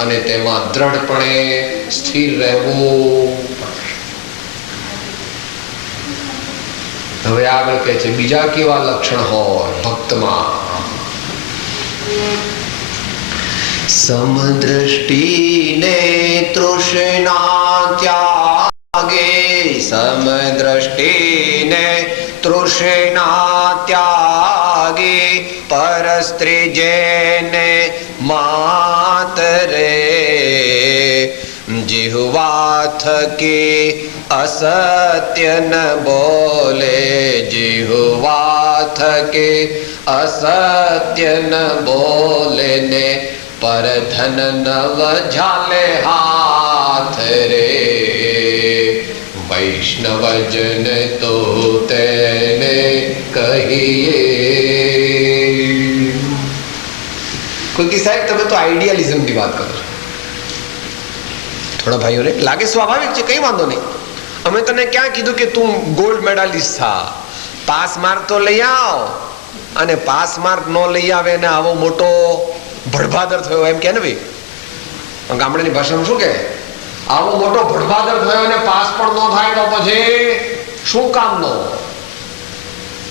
અને તેમાં દ્રઢપણે સ્થિર રહેવું પડશે। હવે આગળ કહે છે બીજા કેવા લક્ષણ હોય ભક્તમાં। સમદ્રષ્ટિને તૃષ્ણા ત્યાગે, સમદ્રષ્ટિને તૃષ્ણા ત્યાગે, પરસ્ત્રી જેને માતરે, જીહવા થકી અસત્ય ન બોલે, જીહવા થકી અસત્ય ન બોલે ને, પરધન નવ ઝાલે હાથ રે, વૈષ્ણવજન તો તેને કહીએ। કોઈ કે સાહેબ તમે તો આઈડિયાલિઝમની વાત કરો છો। થોડા ભાઈઓને લાગે સ્વાભાવિક છે, કઈ વાંધો નહીં, અમે તને ક્યાં કીધું કે તું ગોલ્ડ મેડાલિસ્ટ થા, પાસ માર્ક તો લઈ આવ, અને પાસ માર્ક ન લઈ આવે ને આવો મોટો ભડભાદર થયો એમ કે ને ભાઈ, ગામડાની ભાષામાં શું કે, આવો મોટો ભડભાદર થયો અને પાસ પણ ન થાય તો પછી શું કામનો?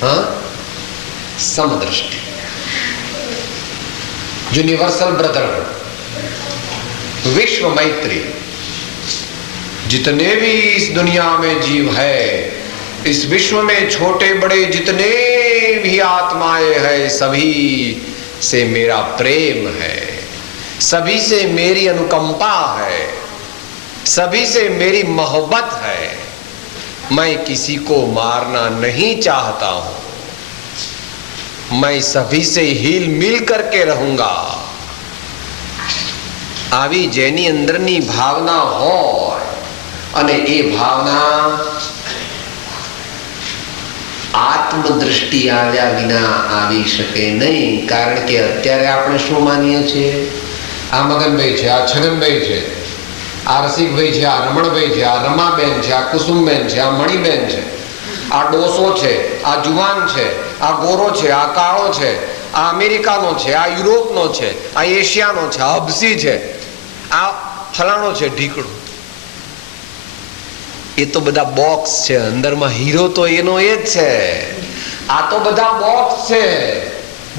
હા, સમદ્રષ્ટિ, यूनिवर्सल ब्रदरहुड, विश्व मैत्री। जितने भी इस दुनिया में जीव है, इस विश्व में छोटे बड़े जितने भी आत्माएं हैं, सभी से मेरा प्रेम है, सभी से मेरी अनुकंपा है, सभी से मेरी मोहब्बत है। मैं किसी को मारना नहीं चाहता हूं, मैं सभी से हिल मिल करके रहूंगा। આવી જેની અંદરની ભાવના હોય અને એ ભાવના આત્મદ્રષ્ટિ આવ્યા વિના આવી શકે નહીં। કારણ કે અત્યારે આપણે શું માનીએ છીએ, આ મગનભાઈ છે, આ છગનભાઈ છે, આ રસિકભાઈ છે, આ રમણભાઈ છે, આ રમાબેન છે, આ કુસુમબેન છે, આ મણિબેન છે, આ ડોસો છે, આ જુવાન છે, આ ગોરો છે, આ કાળો છે, આ અમેરિકાનો છે, આ યુરોપનો છે, આ એશિયાનો છે, આ હબસી છે, આ ફલાણો છે, ઢીકડું। એ તો બધા બોક્સ છે, અંદરમાં હીરો તો એનો એ જ છે। આ તો બધા બોક્સ છે,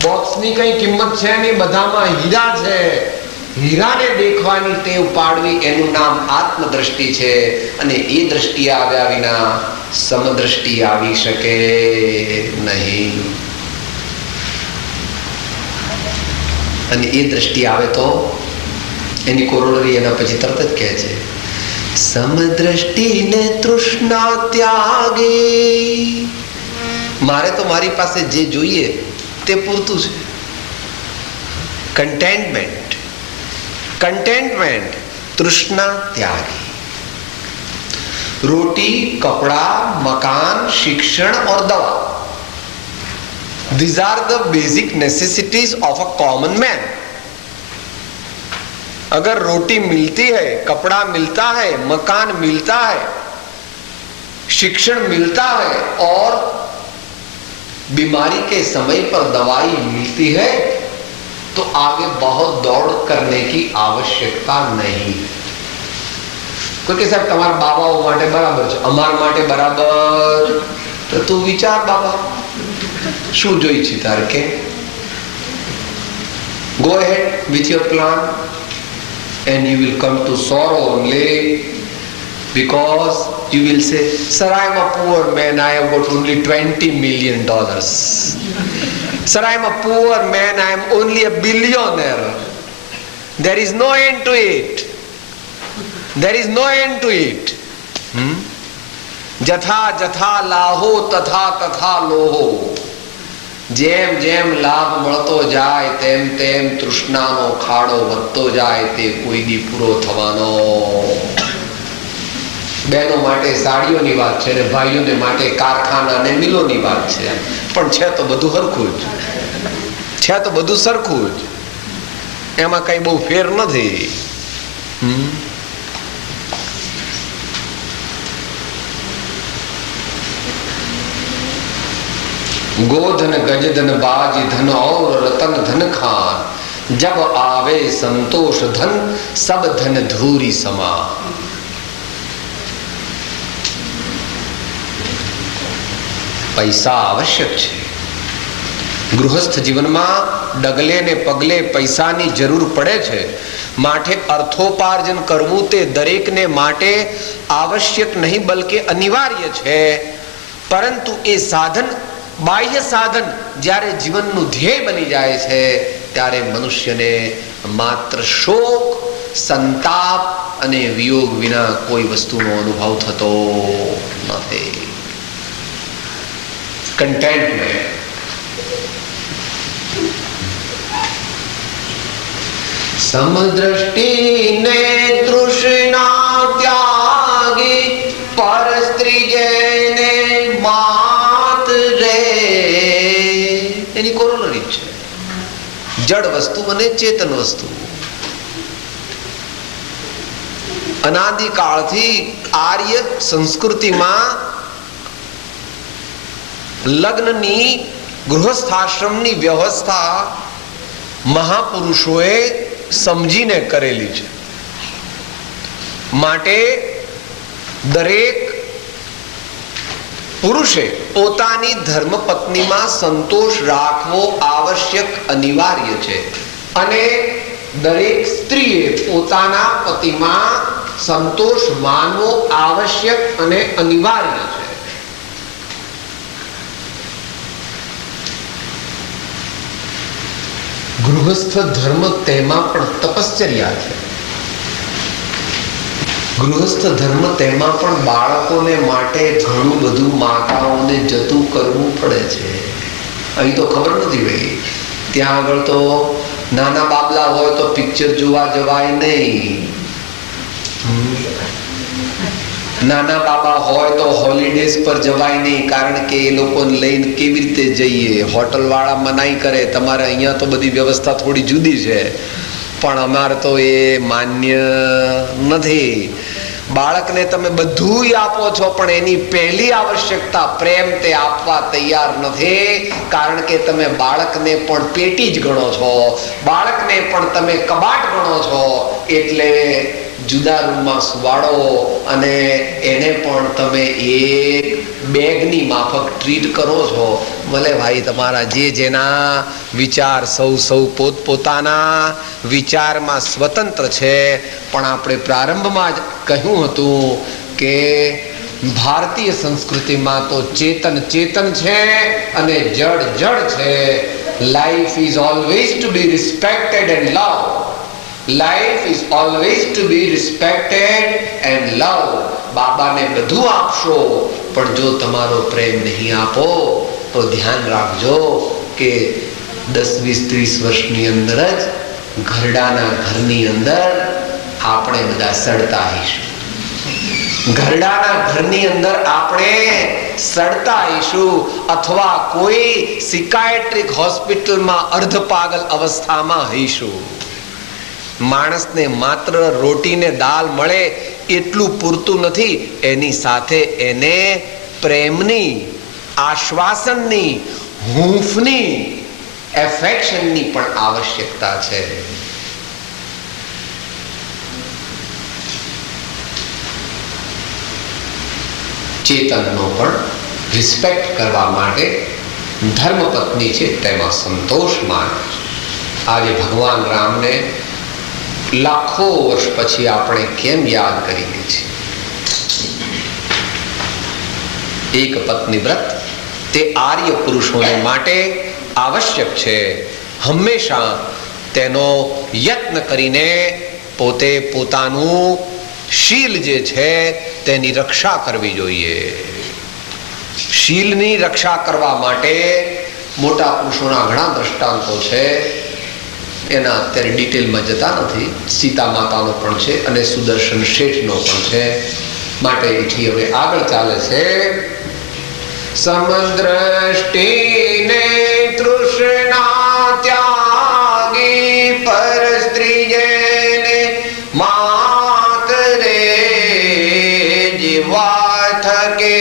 બોક્સની કઈ કિંમત છે નહીં, બધામાં હીરા છે. હીરાને દેખવાની ટેવ પાડવી એનું નામ આત્મદ્રષ્ટિ છે. અને એ દ્રષ્ટિ આવ્યા વિના સમદ્રષ્ટિ આવી શકે નહીં. અને એ દ્રષ્ટિ આવે તો એની કોરોલરી એના પછી તરત જ કહે છે, સમદ્રષ્ટિને તૃષ્ણા ત્યાગે. મારે તો મારી પાસે જે જોઈએ તે પૂરતું છે. કન્ટેન્ટમેન્ટ, કન્ટેન્ટમેન્ટ, તૃષ્ણા ત્યાગી. रोटी, कपड़ा, मकान, शिक्षण और दवा, these are the basic necessities of a common man. अगर रोटी मिलती है, कपड़ा मिलता है, मकान मिलता है, शिक्षण मिलता है और बीमारी के समय पर दवाई मिलती है, तो आगे बहुत दौड़ करने की आवश्यकता नहीं. કોઈ કે સાહેબ તમારા બાબાઓ માટે બરાબર છે, અમાર માટે બરાબર. તો તું વિચાર બાબા શું જોઈ છે તારે કે. Go ahead with your plan and you will come to sorrow only, because you will say, sir, I am a poor man, I have got only $20 million. Sir, I am a poor man, I am only a billionaire. There is no end to it. There is no end to it. जथा जथा लाहो तथा तथा लोहो. જેમ જેમ લાભ મળતો જાય તેમ તેમ તૃષ્ણાનો ખાડો વધતો જાય, તે કોઈ દી પૂરો થવાનો. બહેનો માટે સાડીઓની વાત છે ને ભાઈઓને માટે કારખાના અને મિલોની વાત છે. પણ છે તો બધું સરખું જ છે, તો બધું સરખું જ. એમાં કઈ બહુ ફેર નથી. गोधन गजधन बाज धन और रतन धन खान, जब आवे संतोष धन सब धन धूरी समा. પૈસા આવશ્યક છે. ગૃહસ્થ જીવનમાં ડગલે ને પગલે પૈસાની જરૂર પડે છે. માટે અર્થોપાર્જન કરવું તે દરેકને માટે આવશ્યક નહીં બલકે અનિવાર્ય છે. પરંતુ એ સાધન, બાહ્ય સાધન જ્યારે જીવનનું ધ્યેય બની જાય છે ત્યારે મનુષ્યને માત્ર શોક, સંતાપ અને વિયોગ વિના કોઈ વસ્તુનો અનુભવ થતો નથી. કન્ટેન્ટમેન્ટ. સમદ્રષ્ટિને તૃષ્ણા ત્યાગી, પર સ્ત્રી જેને માત રે. એની કોરોલરી છે જડ વસ્તુ અને ચેતન વસ્તુ. અનાદિકાળથી આર્ય સંસ્કૃતિમાં લગ્નની, ગૃહસ્થાશ્રમની વ્યવસ્થા મહાપુરુષોએ સમજીને કરેલી છે. માટે દરેક પુરુષે પોતાની ધર્મપત્નીમાં સંતોષ રાખવો આવશ્યક, અનિવાર્ય છે. અને દરેક સ્ત્રીએ પોતાના પતિમાં સંતોષ માનવો આવશ્યક અને અનિવાર્ય છે. ગૃહસ્થ ધર્મ તેમાં પણ તપશ્ચર્યા છે. ગૃહસ્થ ધર્મ તેમાં પણ બાળકોને માટે ઘણું બધું માતાઓને જતું કરવું પડે છે. અહીં તો ખબર નથી ભાઈ, ત્યાં આગળ તો નાના બાબલા હોય તો પિક્ચર જોવા જવાય નહીં. નાના બાબા હોય તો હોલિડેઝ પર જવાય નહીં, કારણ કે એ લોકોને લઈને કેવી રીતે જઈએ. હોટલ વાળા મનાઈ કરે. તમારે અહીંયા તો બધી વ્યવસ્થા થોડી જુદી છે, પણ અમારે તો એ માન્ય નથી. બાળકને તમે બધું આપો છો, પણ એની પહેલી આવશ્યકતા પ્રેમ તે આપવા તૈયાર નથી, કારણ કે તમે બાળકને પણ પેટી જ ગણો છો, બાળકને પણ તમે કબાટ ગણો છો. એટલે જુદા રૂમમાં સુવાડો અને એને પણ તમે 1, બેગની માફક ટ્રીટ કરો છો. ભલે ભાઈ તમારા જે જેના વિચાર સૌ પોતપોતાના વિચારમાં સ્વતંત્ર છે, પણ આપણે પ્રારંભમાં જ કહ્યું હતું કે ભારતીય સંસ્કૃતિમાં તો ચેતન છે અને જડ છે. Life is always to be respected and love. Life is always to be respected and love. બાબાને બધું આપશો, પણ જો તમારો પ્રેમ નહીં આપો તો ધ્યાન રાખજો કે 10, 20, 30 વર્ષની અંદર જ ઘરડાના ઘરની અંદર આપણે બધા સડતા આવીશું. ઘરડાના ઘરની અંદર આપણે સડતા આવીશું, અથવા કોઈ સિકાયટ્રિક હોસ્પિટલમાં અર્ધપાગલ અવસ્થામાં હઈશું. માણસને માત્ર રોટીને દાલ મળે એટલું પૂરતું નથી, એની સાથે એને પ્રેમની, આશ્વાસનની, હૂંફની, એફેક્શનની પણ આવશ્યકતા છે. ચેતનનો પણ રિસ્પેક્ટ કરવા માટે ધર્મપત્ની છે તેમાં સંતોષ માને. આજે ભગવાન રામને લાખો વર્ષ પછી આપણે કેમ યાદ કરીએ છીએ? એક પત્ની વ્રત તે આર્ય પુરુષોને માટે આવશ્યક છે. હંમેશા તેનો યત્ન કરીને પોતે પોતાનું શીલ જે છે તેની રક્ષા કરવી જોઈએ. શીલની રક્ષા કરવા માટે મોટા પુરુષોના ઘણા દ્રષ્ટાંતો છે. એના અત્યારે ડિટેલમાં જતા નથી. સીતા માતાનો પણ છે અને સુદર્શન શેઠનો પણ છે. માટે એથી હવે આગળ ચાલે છે. સમદ્રષ્ટિને તૃષ્ણા ત્યાગી પર સ્ત્રી જેને માત રે જીવા થકે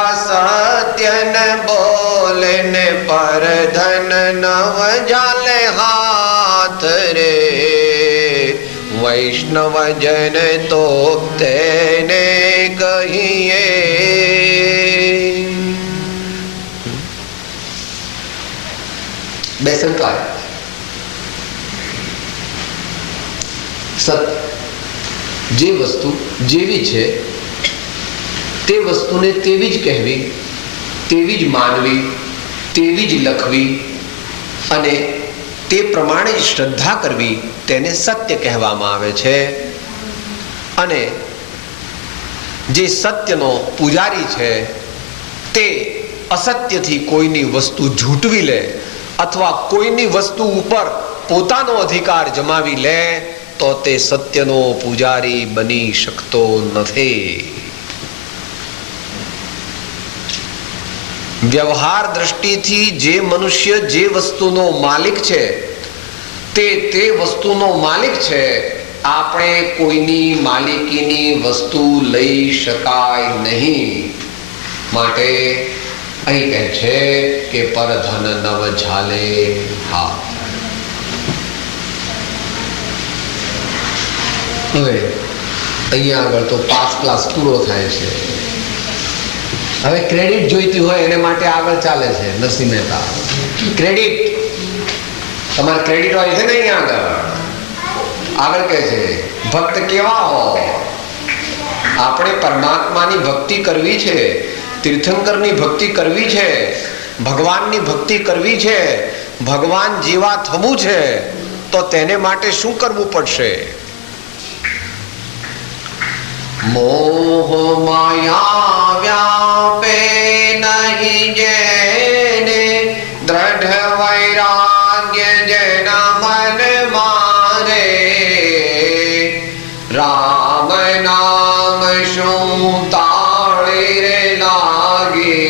અસત્ય ન બોલે ને પર ધન નવ જાલે હાથ રે વૈષ્ણવ જન તો તેને કહીએ. બે શંકા. સત્ય, જે વસ્તુ જેવી છે તે વસ્તુને તેવી જ કહેવી, તેવી જ માનવી, તેવી જ લખવી અને તે પ્રમાણે જ શ્રદ્ધા કરવી, તેને સત્ય કહેવામાં આવે છે. અને જે સત્યનો પૂજારી છે તે અસત્યથી કોઈની વસ્તુ ઝૂંટવી લે અથવા કોઈની વસ્તુ ઉપર પોતાનો અધિકાર જમાવી લે તો તે સત્યનો પૂજારી બની શકતો નથી. વ્યવહાર દ્રષ્ટિથી જે મનુષ્ય જે વસ્તુનો માલિક છે તે વસ્તુનો માલિક છે. આપણે કોઈની માલિકીની વસ્તુ લઈ શકાય નહીં. માટે અહીં કહે છે કે પરધન નવ ઝાલે હાથ. હવે અહીંયા આગળ તો 5 ક્લાસ પૂરો થાય છે. હવે ક્રેડિટ જોઈતી હોય એને માટે આગળ ચાલે છે નરસિંહ મહેતા. ક્રેડિટ તમારે ક્રેડિટ હોય છે ને અહીંયા આગળ કહે છે ભક્ત કેવા હો. આપણે પરમાત્માની ભક્તિ કરવી છે, તીર્થંકરની ભક્તિ કરવી છે, ભગવાનની ભક્તિ કરવી છે, ભગવાન જેવા થવું છે, તો તેને માટે શું કરવું પડશે? મોહ માયા વ્યાપે નહીં જેને દ્રઢ વૈરાગ્ય જેના મન મારે રામ નામ શું તાળી રે લાગે,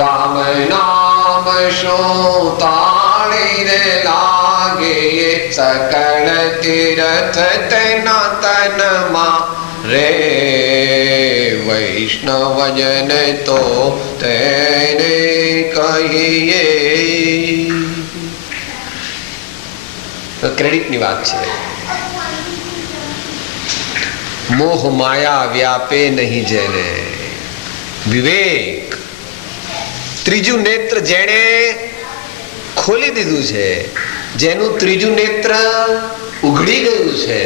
રામ નામ શું તાળી રે લાગે, સકળ તીર્થ તેના તનમાં રે વૈષ્ણવજન તો તેને કહીએ. ક્રેડિટની વાત છે. મોહ માયા વ્યાપે નહીં જેને. વિવેક. ત્રીજું નેત્ર જેણે ખોલી દીધું છે, જેનું ત્રીજું નેત્ર ઉઘડી ગયું છે,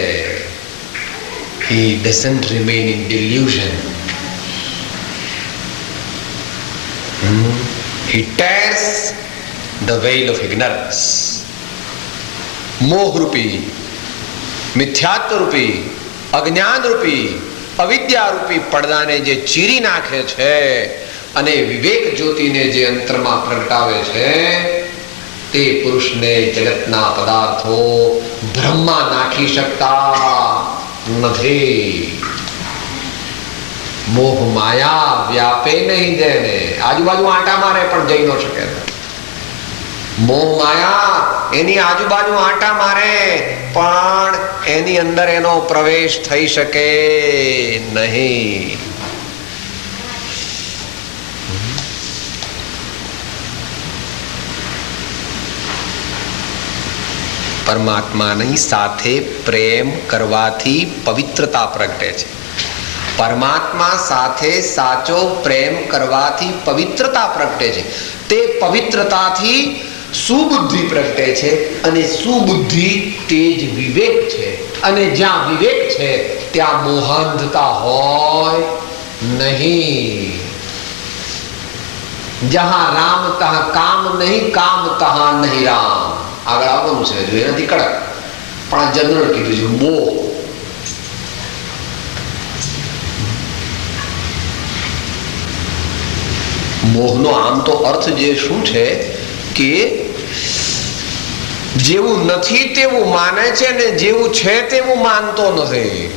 he doesn't remain in delusion. He tears the veil of ignorance. મોહ રૂપી, મિથ્યાત્વ રૂપી, અજ્ઞાન રૂપી, અવિદ્યા રૂપી પડદાને જે ચીરી નાખે છે અને વિવેક જ્યોતિને જે અંતરમાં પ્રગટાવે છે, તે પુરુષને જગતના પદાર્થો બ્રહ્મા નાખી શકતા નથી. મોહ માયા વ્યાપે નહીં જેને. આજુબાજુ આંટા મારે પણ જઈ ન શકે. મોહ માયા એની આજુબાજુ આંટા મારે પણ એની અંદર એનો પ્રવેશ થઈ શકે નહીં. પરમાત્માની સાથે પ્રેમ કરવાથી પવિત્રતા પ્રગટે છે. પરમાત્મા સાથે સાચો પ્રેમ કરવાથી પવિત્રતા પ્રગટે છે. તે પવિત્રતાથી સુબુદ્ધિ પ્રગટે છે અને સુબુદ્ધિ તે જ વિવેક છે. અને જ્યાં વિવેક છે ત્યાં મોહાંધતા હોય નહીં. જહાં રામ તહાં કામ નહીં, કામ તહાં નહીં રામ. આગળ આવવાનું છે, જો એનાથી કડક, પણ આ જનરલ કીધું છે. મોહ, મોહનો આમ તો અર્થ જે શું છે કે જેવું નથી તેવું માને છે ને જેવું છે તેવું માનતો નથી.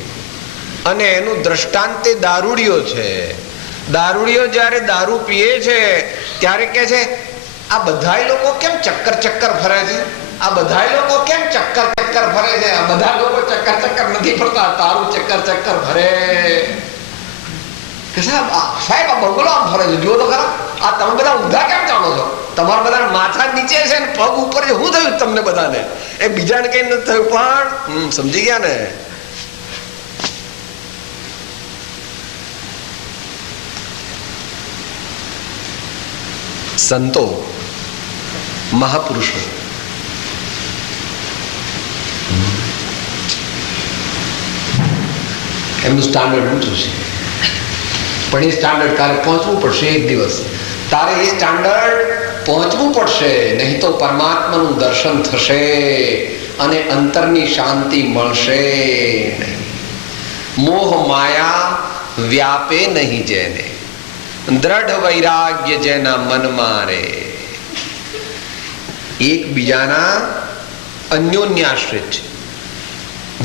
અને એનું દ્રષ્ટાંત તે દારૂડિયો છે. દારૂડિયો જ્યારે દારૂ પીએ છે ત્યારે કે છે, આ બધાય લોકો કેમ ચક્કર ચક્કર ફરે છે? આ બધાય લોકો કેમ ચક્કર ચક્કર ફરે છે? આ બધા લોકો ચક્કર ચક્કર નથી ફરતા, તારું ચક્કર ચક્કર ફરે. કે સાહેબ આ બંગલો આમ ફરે છે, જુઓ તો ખરા. આ તમે બધા ઊંધા કેમ જાણો છો? તમારા બધા માથા નીચે છે ને પગ ઉપર છે. શું થયું તમને બધાને? એ બીજાને કઈ નથી થયું, પણ સમજી ગયા ને? સંતો, મહાપુરુષો એમનું સ્ટાન્ડર્ડ ઊંચું છે, પણ એ સ્ટાન્ડર્ડ તારે પહોંચવું પડશે. એક દિવસ તારે એ સ્ટાન્ડર્ડ પહોંચવું પડશે, નહીં તો પરમાત્માનું દર્શન થશે અને અંતરની શાંતિ મળશે નહીં. મોહ માયા વ્યાપે નહીં જેને, દ્રઢ વૈરાગ્ય જેના મનમાં રે. એકબીજાના અન્યોન્યાશ્રિત છે.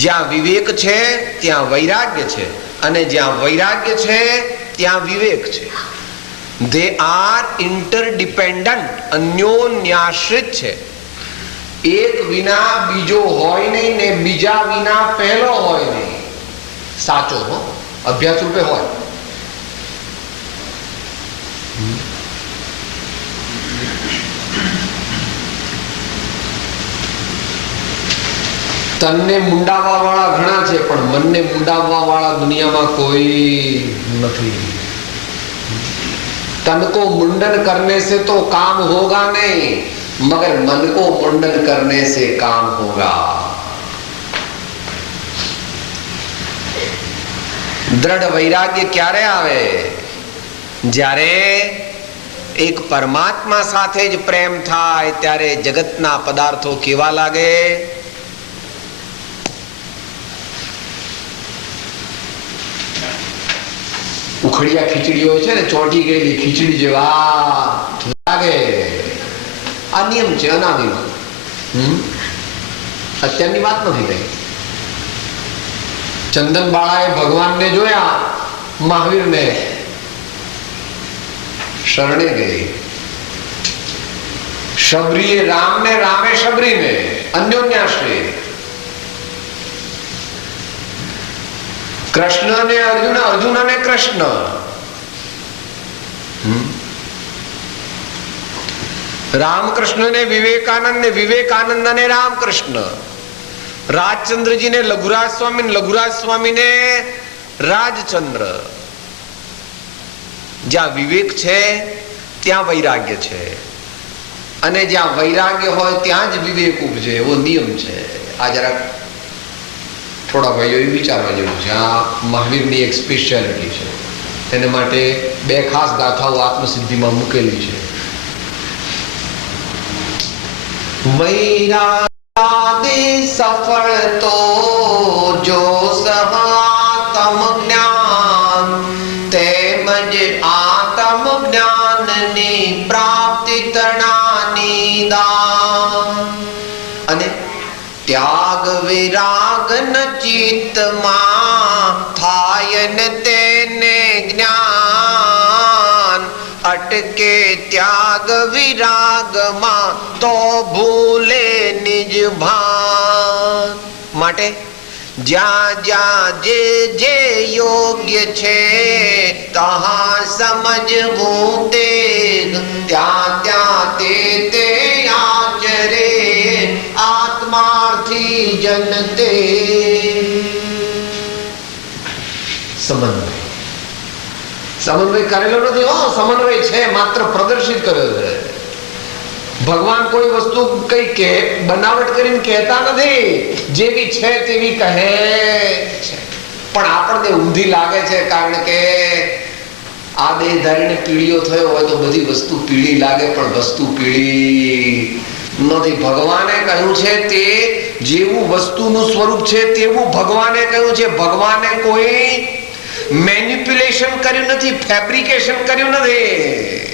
જ્યાં વિવેક છે ત્યાં વૈરાગ્ય છે, અને જ્યાં વૈરાગ્ય છે ત્યાં વિવેક છે. ધે આર ઇન્ટરડિપેન્ડન્ટ, અન્યોન્યાશ્રિત છે. એક વિના બીજો હોય નહીં ને બીજા વિના પહેલો હોય નહીં. સાચો હો, અભ્યાસ રૂપે હોય. તનને મુંડાવવા વાળા ઘણા છે, પણ મનને મુંડાવવા વાળા દુનિયામાં કોઈ નથી. तन को मुंडन करने से तो काम होगा नहीं, मगर मन को मुंडन करने से काम होगा. દ્રઢ વૈરાગ્ય ક્યારે આવે? જ્યારે એક પરમાત્મા સાથે જ પ્રેમ થાય ત્યારે જગતના પદાર્થો કેવા લાગે? ઉખડિયા ખીચડીઓ છે ને, ચોંટી ગયેલી ખીચડી જેવા લાગે. આ નિયમ છે અનાદિનો, અત્યારની વાત નથી થઈ. ચંદન બાળાએ ભગવાનને જોયા, મહાવીરને શરણે ગઈ. શબરીએ રામને, રામે શબરીને, અન્યોન્યાશ્રય. કૃષ્ણ ને અર્જુન, અર્જુન અને કૃષ્ણ. રામકૃષ્ણ ને વિવેકાનંદ, ને વિવેકાનંદ અને રામકૃષ્ણ. રાજચંદ્રજી ને લઘુરાજ સ્વામી, લઘુરાજ સ્વામી ને રાજચંદ્ર. જ્યાં વિવેક છે ત્યાં વૈરાગ્ય છે, અને જ્યાં વૈરાગ્ય હોય ત્યાં જ વિવેક ઉપજે, એવો નિયમ છે. આ જરાક થોડા ભાઈઓ એ વિચારવા જેવું છે. આ મહાવીરની એક સ્પેશિયાલિટી છે. એને માટે બે ખાસ ગાથાઓ આત્મસિદ્ધિમાં મૂકેલી છે. વૈરાગ્ય સફળ તો જો સહાતમ જ્ઞાન, તેમજ આત્મ જ્ઞાનની પ્રાપ્તિ તણાની દાન. અને ત્યાગ વિરાગ ન ચિત્તમાં થાય ને તેને જ્ઞાન, અટકે ત્યાગ વિરાગમાં તો ભૂલે નિજ ભાન. માટે જ્યાં જ્યાં જે જે યોગ્ય છે તહાં સમજવું તે, ત્યાં ત્યાં તે તે આચરે આત્માથી જનતે. સમન્વય કરેલો નથી હો, સમન્વય છે, માત્ર પ્રદર્શિત કર્યો છે. ભગવાન કોઈ વસ્તુ કઈ કે બનાવટ કરીને કહેતા નથી, જેવી છે તેવી કહે છે. પણ આપણને ઊંધી લાગે છે, કારણ કે આ દેહ ધારીને પીળીઓ થયો હોય તો બધી વસ્તુ પીળી લાગે, પણ વસ્તુ પીળી નથી. ભગવાને કહ્યું છે તે જેવું વસ્તુનું સ્વરૂપ છે તેવું ભગવાને કહ્યું છે. ભગવાને કોઈ મેનિપ્યુલેશન કર્યું નથી, ફેબ્રિકેશન કર્યું નથી.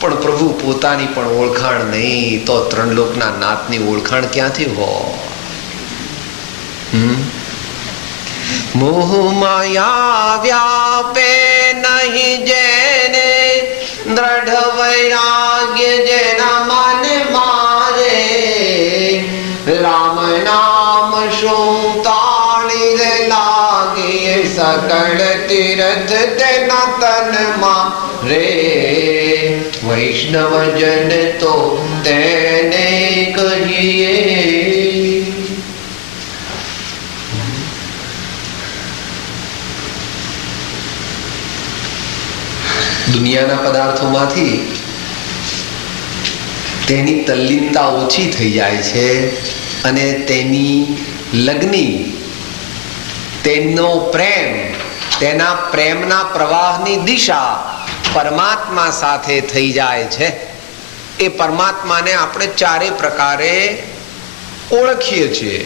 પણ પ્રભુ પોતાની પણ ઓળખાણ નહીં તો ત્રણ લોકના નાથની ઓળખાણ ક્યાંથી હોય? મોહ માયા વ્યાપે નહીં જેને, દ્રઢ વૈરાગ્ય જેના મન મારે, રામ નામ શું તાળી રે લાગે, સકળ તીર્થ તેના તનમાં રે. વૈષ્ણવ જન તો તેને કહીએ. દુનિયાના પદાર્થોમાંથી તેની તલ્લીનતા ઓછી થઈ જાય છે, અને તેની લગ્ની, તેનો પ્રેમ, તેના પ્રેમના પ્રવાહની દિશા પરમાત્મા સાથે થઈ જાય છે. એ પરમાત્માને આપણે ચારે પ્રકારે ઓળખીએ છીએ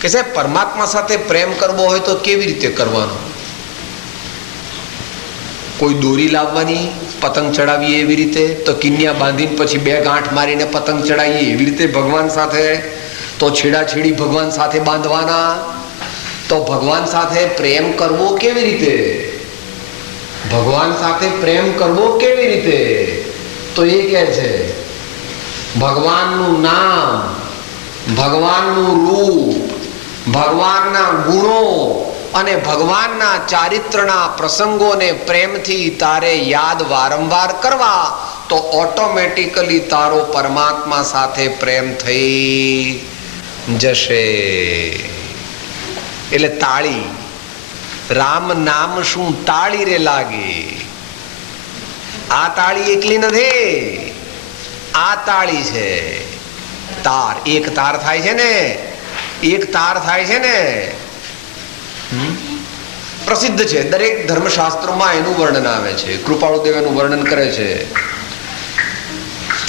કે સાહેબ પરમાત્મા સાથે પ્રેમ કરવો હોય તો કેવી રીતે કરવાનો? કોઈ દોરી લાવવાની, પતંગ ચડાવીએ એવી રીતે, તો કિન્યા બાંધીને પછી બે ગાંઠ મારીને પતંગ ચડાવીએ એવી રીતે ભગવાન સાથે, તો છેડાછેડી ભગવાન સાથે બાંધવાના. તો ભગવાન સાથે પ્રેમ કરવો કેવી રીતે? ભગવાન સાથે પ્રેમ કરવો કેવી રીતે? તો એ કહે છે ભગવાનનું નામ, ભગવાનનું રૂપ, ભગવાનના ગુણો અને ભગવાનના ચારિત્રના પ્રસંગોને પ્રેમથી તારે યાદ વારંવાર કરવા, તો ઓટોમેટિકલી તારો પરમાત્મા સાથે પ્રેમ થઈ જશે. એટલે તાળી, રામ નામ શું તાળી રે લાગે. આ તાળી એકલી નથી, આ તાળી છે. તાર, એક તાર થાય છે ને, એક તાર થાય છે ને, પ્રસિદ્ધ છે. દરેક ધર્મશાસ્ત્રોમાં એનું વર્ણન આવે છે. કૃપાળુદેવ એનું વર્ણન કરે છે.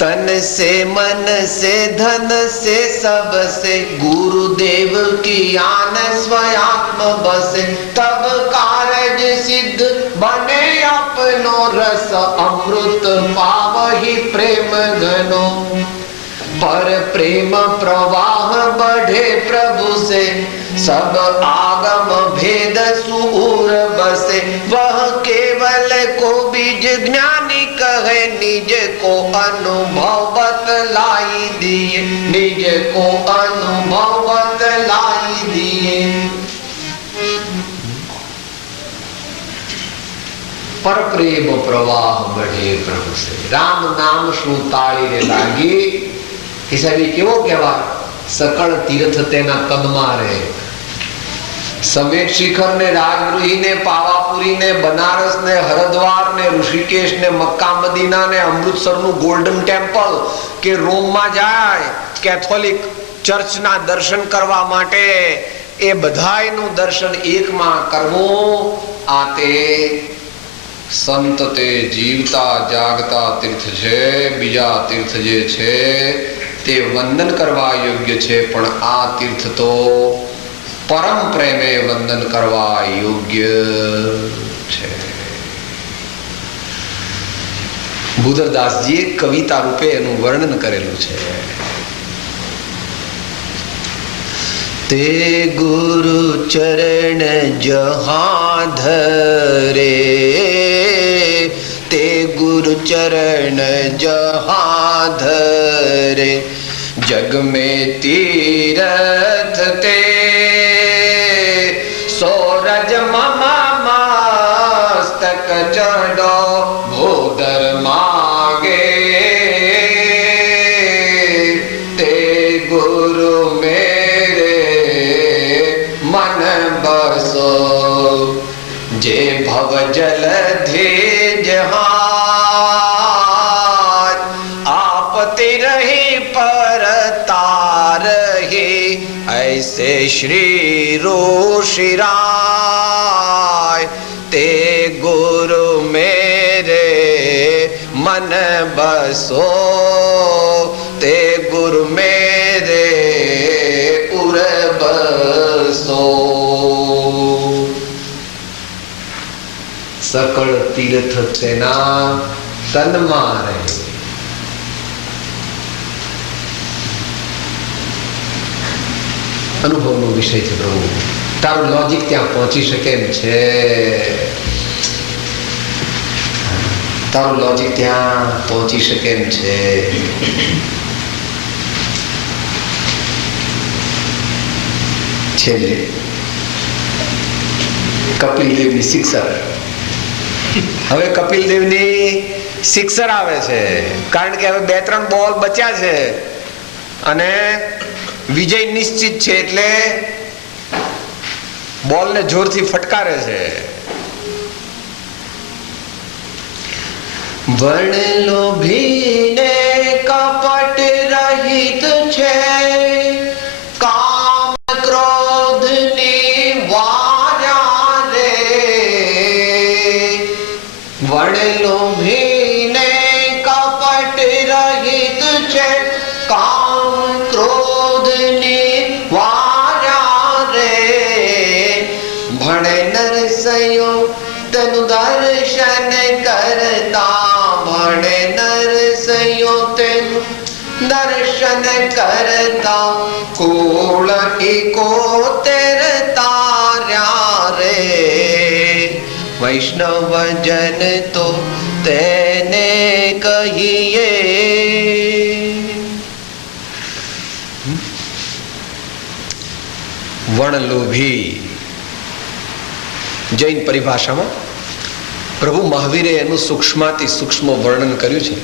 तन से मन से धन से सब से गुरुदेव की आन स्वयात्म बसे, तब कारज सिद्ध बने अपनो रस अमृत पावहि प्रेम घनो। पर प्रेम प्रवाह बढ़े प्रभु से, सब आगम भेद सूर बसे। वह केवल को बीज ज्ञानी कहे, निज को अनुभव बतलाई दिए, निज को अनुभव बतलाई दिए। पर प्रेम प्रवाह बढ़े प्रभु से, राम नाम शू ताળી રે લાગી. હિસાબી કેવો કહેવાય? સકળ તીર્થ તેના કદમાં રહે. समेत शिखर ने, राजगृही ने, पावापुरी ने, बनारस ने, हरिद्वार ने, ऋषिकेश ने, मक्का मदीना ने, अमृतसर નું ગોલ્ડન ટેમ્પલ કે રોમમાં જાય કેથોલિક ચર્ચના દર્શન કરવા માટે, એ બધાયનું દર્શન એકમાં કરવું, આ તે સંત તે જીવતા જાગતા તીર્થ છે. બીજા તીર્થ જે છે તે વંદન કરવા યોગ્ય છે, પણ આ તીર્થ તો પરમ પ્રેમે વંદન કરવા યોગ્ય છે. ભૂદરદાસજીએ કવિતા રૂપે એનું વર્ણન કરેલું છે. તે ગુરુ ચરણ જહાં ધરે, તે ગુરુ ચરણ જહાં ધરે, जग में तीरथ ते सोरज ममा मस्तक चढ़ो भूदर मागे, ते गुरु मेरे मन बसो, जे भव जल धे जहां ऐसे श्री रोशिराय, ते गुरु मेरे मन बसो, ते गुरु मेरे उर बसो. सकल तीर्थ तेना तन मारे, અનુભવનો વિષય છે. પ્રભુ તારું લોજિક ત્યાં પહોંચી શકે એમ છે, તારું લોજિક ત્યાં પહોંચી શકે એમ છે. છેલ્લે કપિલદેવની સિક્સર. હવે કપિલદેવની સિક્સર આવે છે, કારણ કે હવે 2-3 બોલ બચ્યા છે અને વિજય નિશ્ચિત છે, એટલે બોલને જોરથી ફટકારે છે. વર્ણ લોભીને કપટ રહિત છે, કામ ક્રોધની વાર્યા રે. વર્ણ લોભીને કપટ રહિત છે, કામ ક્રોધ તनु દર્શન કરતા, ભણે નરસયો તેનું દર્શન કરતા, કુળ 71 તાર્યા રે. વૈષ્ણવ જન તો તેને કહીએ. વર્ણલોભી જૈન પરિભાષામાં પ્રભુ મહાવીરે એનું સૂક્ષ્માતિ સૂક્ષ્મ વર્ણન કર્યું છે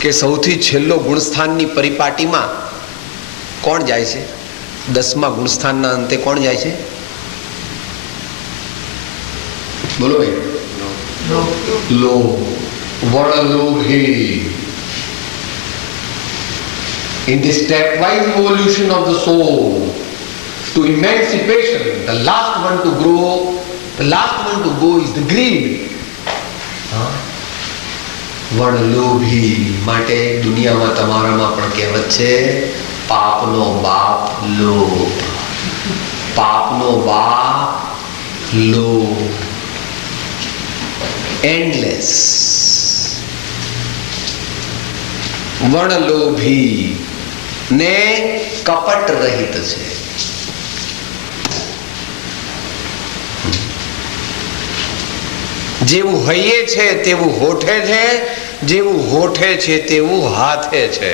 કે સૌથી છેલ્લો ગુણસ્થાનની પરિપાટીમાં કોણ જાય છે? 10મા ગુણસ્થાનના અંતે કોણ જાય છે? બોલો ભાઈ. લોભ. વર્ણલોભી. In the stepwise evolution of the soul to emancipation, the last one to grow, the last one to go is the greed. વર્ણલોભી માટે દુનિયામાં તમારામાં પણ કહેવત છે, પાપનો બાપ લોભ. પાપનો બાપ લોભ. એન્ડલેસ. વર્ણલોભી ને કપટ રહિત છે. જેવું હૈયે છે તેવું હોઠે છે, જેવું હોઠે છે તેવું હાથે છે.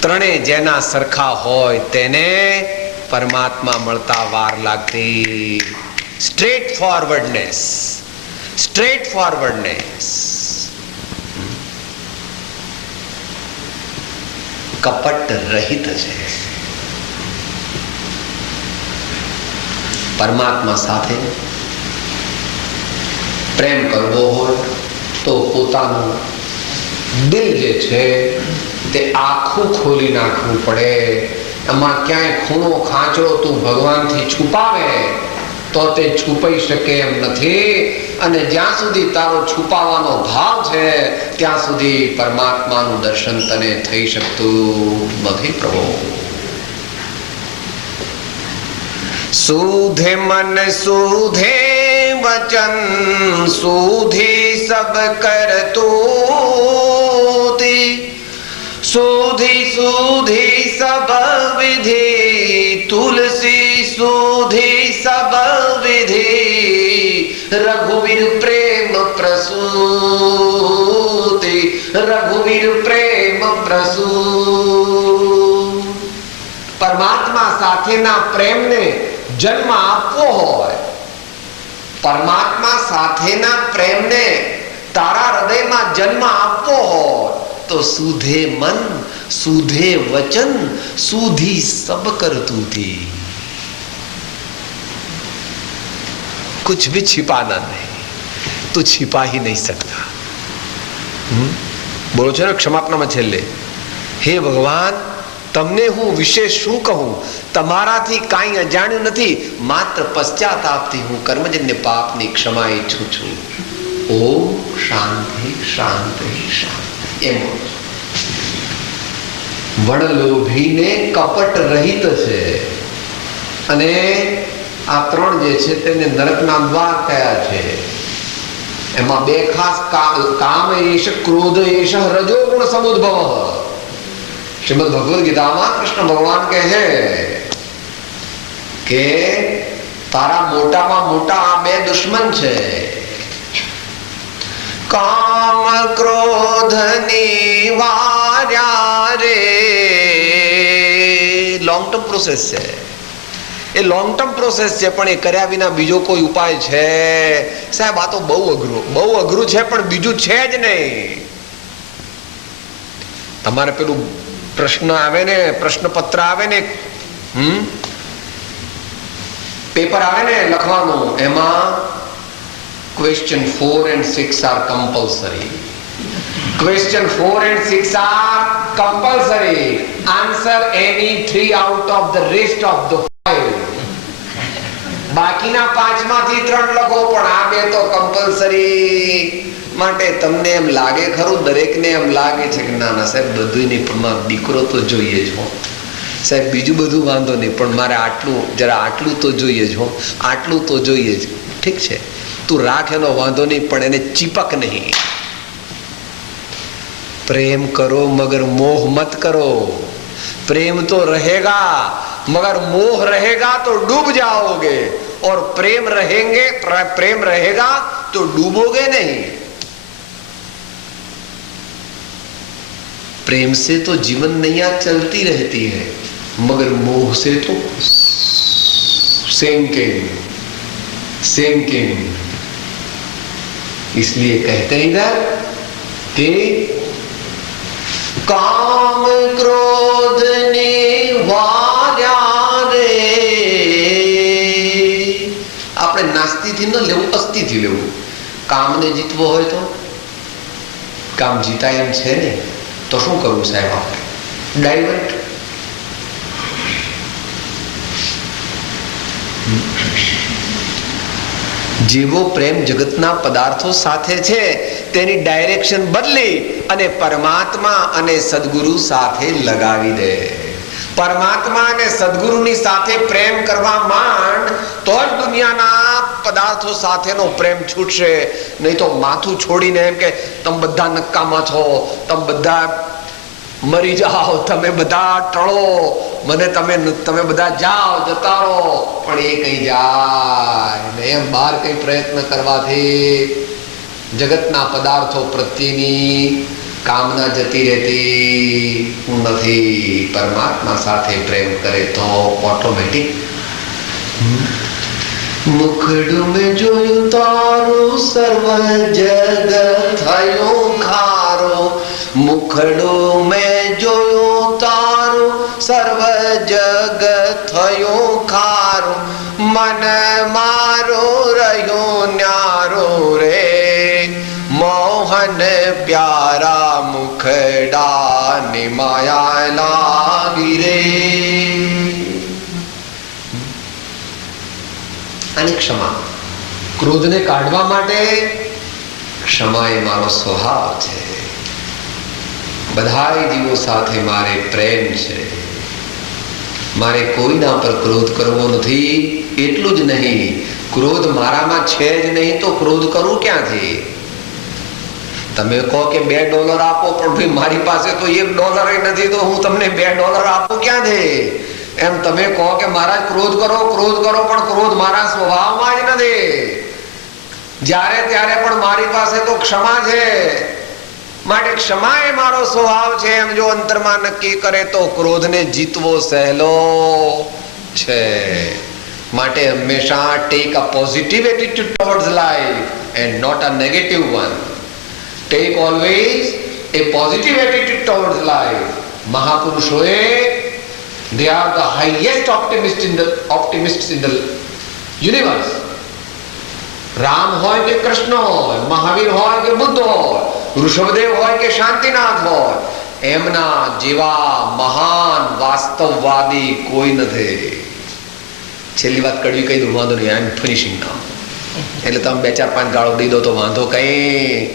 ત્રણે જેના સરખા હોય તેને પરમાત્મા મળતા વાર લાગતી. સ્ટ્રેટ ફોરવર્ડનેસ. સ્ટ્રેટ ફોરવર્ડનેસ. કપટ રહિત છે. પરમાત્મા સાથે પ્રેમ કરવો હોય તો પોતાનું દિલ જે છે તે આખું ખોલી નાખવું પડે. એમાં ક્યાંય ખૂણો ખાંચો તું ભગવાનથી છુપાવે તો તે છુપાઈ શકે એમ નથી. અને જ્યાં સુધી તારો છુપાવાનો ભાવ છે ત્યાં સુધી પરમાત્માનું દર્શન તને થઈ શકતું નથી. પ્રભુ सूधे मन सूधे वचन सूधी सब करतूती सूधी सूधी सब विधि तुलसी सूधी सब विधि रघुवीर प्रेम प्रसूति रघुवीर प्रेम प्रसूति. परमात्मा સાથેના પ્રેમને જન્મ આપવો હોય, પરમાત્મા સાથેના પ્રેમને તારા હૃદયમાં જન્મ આપવો હોય તો सूधे मन सूधे वचन सूधी सब करतूती. कुछ भी छिपाना नहीं, तू छिपा ही नहीं सकता. બોલો છો ને ક્ષમાપનામાં છેલ્લે, હે ભગવાન તમને હું વિશેષ શું કહું, તમારાથી કાંઈ અજાણ્યું નથી, માત્ર પશ્ચાતાપથી હું કર્મજન્ય પાપની ક્ષમા ઈચ્છું છું. ઓમ શાંતિ શાંતિ શાંતિ. એમ વડલોભીને કપટ રહિત છે. અને આ ત્રણ જે છે તેને નરકના દ્વાર કયા છે. એમાં બે ખાસ કામ એશ ક્રોધ એશ રજોગુણ સમુદ્ભવ. શ્રીમદ ભગવદ ગીતામાં કૃષ્ણ ભગવાન કહે કે તારા મોટામાં મોટા આ બે દુશ્મન છે, કામ ક્રોધ નિવાર્યા રે. લોંગ ટર્મ પ્રોસેસ છે, એ લોંગ ટર્મ પ્રોસેસ છે, પણ એ કર્યા વિના બીજો કોઈ ઉપાય છે સાહેબ? આ તો બહુ અઘરું છે, પણ બીજું છે જ નહીં. તમારે પેલું પ્રશ્ન આવે ને, પ્રશ્ન પત્ર આવે ને, પેપર આવે ને લખવાનું, એમાં question 4 and 6 are compulsory. Question 4 and 6 are compulsory. Answer any 3 out of the rest of the 5. બાકીના 5 માંથી 3 લખો, પણ આ બે તો કમ્પલસરી. માટે તમને એમ લાગે ખરું, દરેકને એમ લાગે છે કે ના ના સાહેબ બધું નહીં, પણ મારો દીકરો તો જોઈએ જ હો સાહેબ, બીજું બધું વાંધો નહીં, પણ મારે આટલું તો જોઈએ જ હો, આટલું તો જોઈએ જ. ઠીક છે, તું રાખ, એનો વાંધો નહીં, પણ એને ચીપક નહીં. प्रेम करो मगर मोह मत करो. प्रेम तो रहेगा मगर मोह रहेगा तो डूब जाओगे, और प्रेम रहेगा तो डूबोगे नहीं. प्रेम से तो जीवन नैया चलती रहती है, मगर मोह से तो sinking. इसलिए कहते हैं इधर कि काम क्रोध निवार्યા રે. આપણે નાસ્તીથી ન લેવું, અસ્થિથી લેવું. કામને જીતવો હોય તો કામ જીતાય એમ છે ને, તો શું કરવું સાહેબ? આપણે ડાયવર્ટ. જેવો પ્રેમ જગતના પદાર્થો સાથે છે તેની ડાયરેક્શન બદલી અને પરમાત્મા અને સદગુરુ સાથે લગાવી દે. પરમાત્મા અને સદગુરુની સાથે પ્રેમ કરવા માંડ તો જ દુનિયાના પદાર્થો સાથેનો પ્રેમ છૂટશે. નહીં તો માથું છોડીને એમ કે તમે બધા નકામા છો, તમે બધા મરી જાઓ, તમે બધા ટળો, મને તમે બધા જાઓ, જતા રહો, પણ એ કઈ જાય ને એમ બહાર કઈ પ્રયત્ન કરવાથી જગતના પદાર્થો પ્રત્યેની કામના જતી રહેતી નથી. પરમાત્મા સાથે પ્રેમ કરે તો ઓટોમેટિક. મુખડું મેં જોયું તારું સર્વ જગ થયું ખારો. મુખડું મેં જોયું તારું સર્વ જગ થયું ખારું. મન प्यारा मुखड़ा ने माया लागी रे। અને ક્ષમા, ક્રોધને કાઢવા માટે ક્ષમા એ મારો સ્વભાવ છે. બધાય જીવો સાથે મારે પ્રેમ છે, મારે કોઈના પર ક્રોધ કરવો નથી. એટલું જ નહીં, ક્રોધ મારામાં છે જ નહીં તો ક્રોધ કરું ક્યાંથી? તમે કહો કે $2 આપો, પણ ભાઈ મારી પાસે તો $1 નથી, તો હું તમને $2 આપું ક્યાંથી? એમ તમે કહો કે મહારાજ ક્રોધ કરો, પણ ક્રોધ મારા સ્વભાવમાં જ નથી. જ્યારે ત્યારે પણ મારી પાસે તો ક્ષમા છે, માટે ક્ષમા એ મારો સ્વભાવ છે. એમ જો અંતરમાં નક્કી કરે તો ક્રોધને જીતવો સહેલો છે. માટે હંમેશા take a positive attitude towards life and not a negative one. Take always a positive attitude towards life. મહાપુરુષોએ they are the highest optimists in the universe. Ram હોય કે કૃષ્ણ હોય, મહાવીર હોય કે બુદ્ધ હોય, ઋષભદેવ હોય કે શાંતિનાથ હોય, એમના જેવા મહાન વાસ્તવવાદી કોઈ નથી. છેલ્લી વાત કડવી કહી દઉં, વાંધો નહીં, આઈ એમ ફિનિશિંગ નાઉ. એટલે તમે 2-4-5 ગાળો દઈ દો તો વાંધો કઈ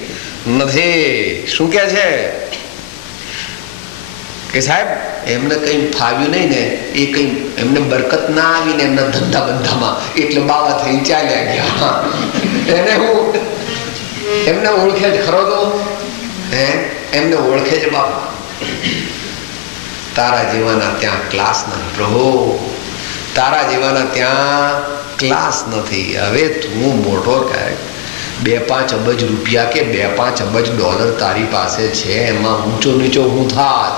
નથી. શું કે છે કે સાહેબ એમને કઈ ફાવ્યું નહીં ને, એ કઈ એમને બરકત ના આવી ને એમના ધંધા બંધામાં, એટલે બાવા થઈને ચાલ્યા ગયા. એને હું એમને ઓળખે જ ખરો તો, એમને ઓળખે જ બાપા. તારા જેવાના ત્યાં ક્લાસ નથી પ્રભુ, તારા જેવાના ત્યાં ક્લાસ નથી. હવે તું મોટો કહે 2-5 અબજ રૂપિયા કે 2-5 અબજ ડોલર તારી પાસે છે, એમાં ઊંચો નીચો હું થાત,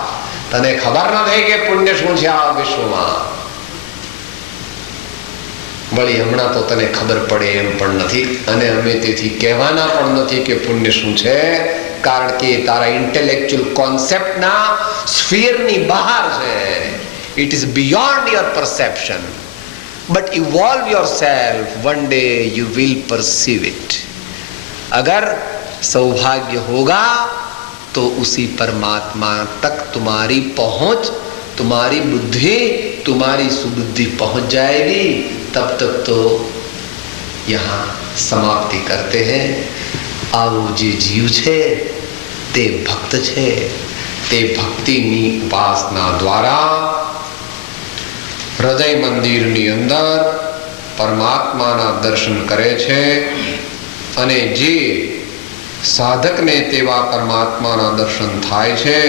તને ખબર નથી કે પુણ્ય શું છે આ વિશ્વમાં. વળી હમણાં તો તને ખબર પડે એમ પણ નથી, અને અમે તેથી કહેવાના પણ નથી કે પુણ્ય શું છે, કારણ કે તારા ઇન્ટેલેક્ચ્યુઅલ કોન્સેપ્ટના સ્ફિયરની બહાર છે. It is beyond your perception, but evolve yourself, one day you will perceive it. अगर सौभाग्य होगा तो उसी परमात्मा तक तुम्हारी पहुंच, तुम्हारी बुद्धि, तुम्हारी सुबुद्धि पहुंच जाएगी. तब तक तो यहाँ समाप्ति करते हैं. આવો જે જીવ છે તે ભક્ત છે, તે ભક્તિની ઉપાસના દ્વારા હૃદય મંદિરની અંદર પરમાત્માના દર્શન કરે છે. અને જે સાધકને તેવા પરમાત્માના દર્શન થાય છે,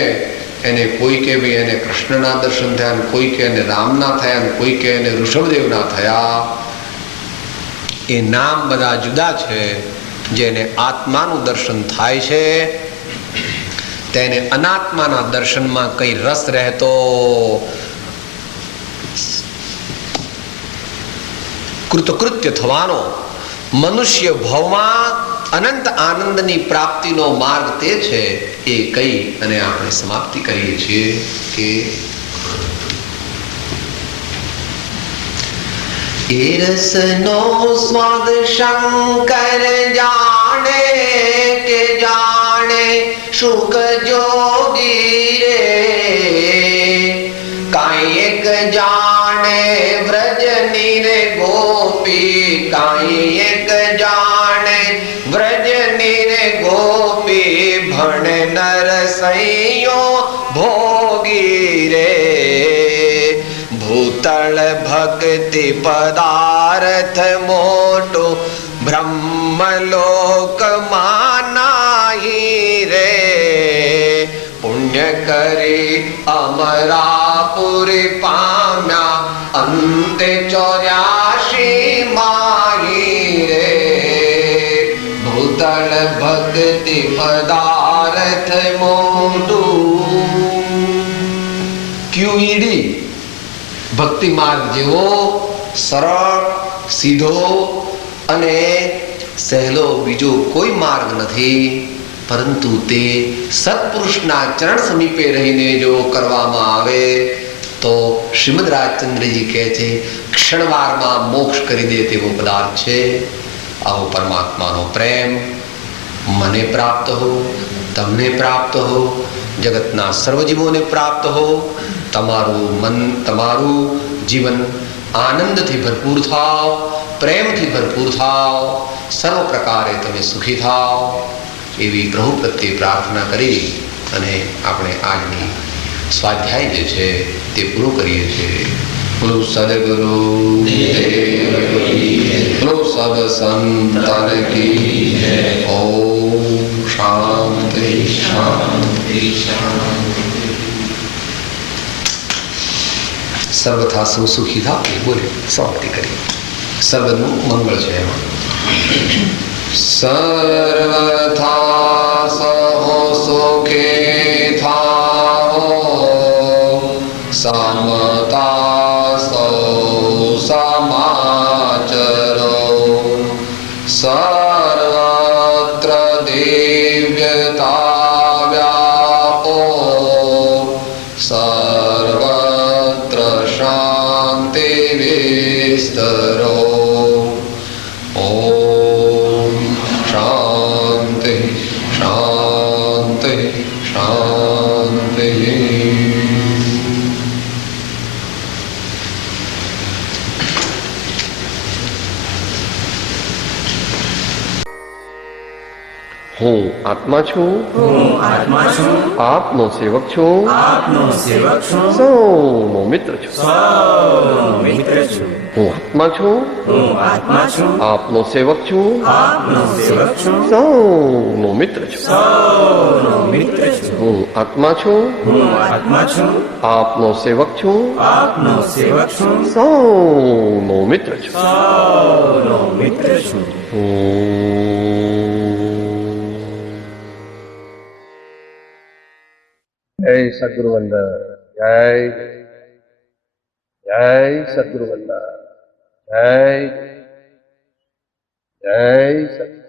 એને કોઈ કે ભાઈ એને કૃષ્ણના દર્શન થયા, કોઈ કે એને રામના થયા, કોઈ કે એને ઋષભદેવના થયા. એ નામ બધા જુદા છે. જેને આત્માનું દર્શન થાય છે તેને અનાત્માના દર્શનમાં કઈ રસ રહેતો કૃતકૃત્ય થવાનો. મનુષ્ય ભાવમાં અનંત આનંદની પ્રાપ્તિનો માર્ગ તે છે. એ કહી અને આપણે સમાપ્તિ કરીએ છીએ કે એ રસનો સ્વાદ શંકર જાણે કે જાણે શુક જોગી રે. કાંઈ એક જાણે વ્રજની રે ગોપી, કાંઈ એક જાણે વ્રજની રે ગોપી, ભણ નરસૈયો ભોગી રે. ભૂતળ ભક્તિ પદાર્થ મોટો બ્રહ્મલોકમાં નાહી રે. પુણ્ય કરી અમરાપુરી પામ્યા અંતે 84 માહી રે. ભૂતળ ભક્તિ પદાર્થ મોટું. QED ભક્તિ માર્ગ જેવો સરળ, સીધો અને સહેલો બીજો કોઈ માર્ગ નથી. પરંતુ તે સત્પુરુષના ચરણ સમીપે રહીને જો કરવામાં આવે તો શ્રીમદ રાજચંદ્રજી કહે છે ક્ષણવારમાં મોક્ષ કરી દે તેવો પદાર્થ છે. આવો પરમાત્માનો પ્રેમ મને પ્રાપ્ત હો, તમને પ્રાપ્ત હો, જગતના સર્વજીવોને પ્રાપ્ત હો, તમારું મન, તમારું જીવન આનંદથી ભરપૂર થાવ, પ્રેમથી ભરપૂર થાવ, સર્વ પ્રકારે તમે સુખી થાવ, એવી પ્રભુ પ્રત્યે પ્રાર્થના કરી અને આપણે આજની સ્વાધ્યાય જે છે તે પૂરું કરીએ છીએ. બોલો સદગુરુ બોલો સદ સંતન કી. ઓમ શાંતિ શાંતિ શાંતિ. સર્વથા સૌ સુખી થાવ એ બોલે શાંતિ કરી. સર્વનું મંગળ છે એમાં. સર્વથા સહો સુખે થાઓ, સમતા સૌ સમાચરો, સર્વત્ર દિવ્યતા વ્યાપો, સર્વત્ર શાંતિ વિસ્તરો. ઓમ શાંતિ શાંતિ શાંતિ. હું આત્મા છું, આપનો સેવક છું, સૌનો મિત્ર છું. હું આત્મા છું, આપનો સેવક છું, સૌનો મિત્ર છું. હું આત્મા છું, આપનો સેવક છું, સૌનો મિત્ર છું. જય સદગુરુ વંદન. જય જય સદગુરુ વંદન. જય જય સદગુરુ.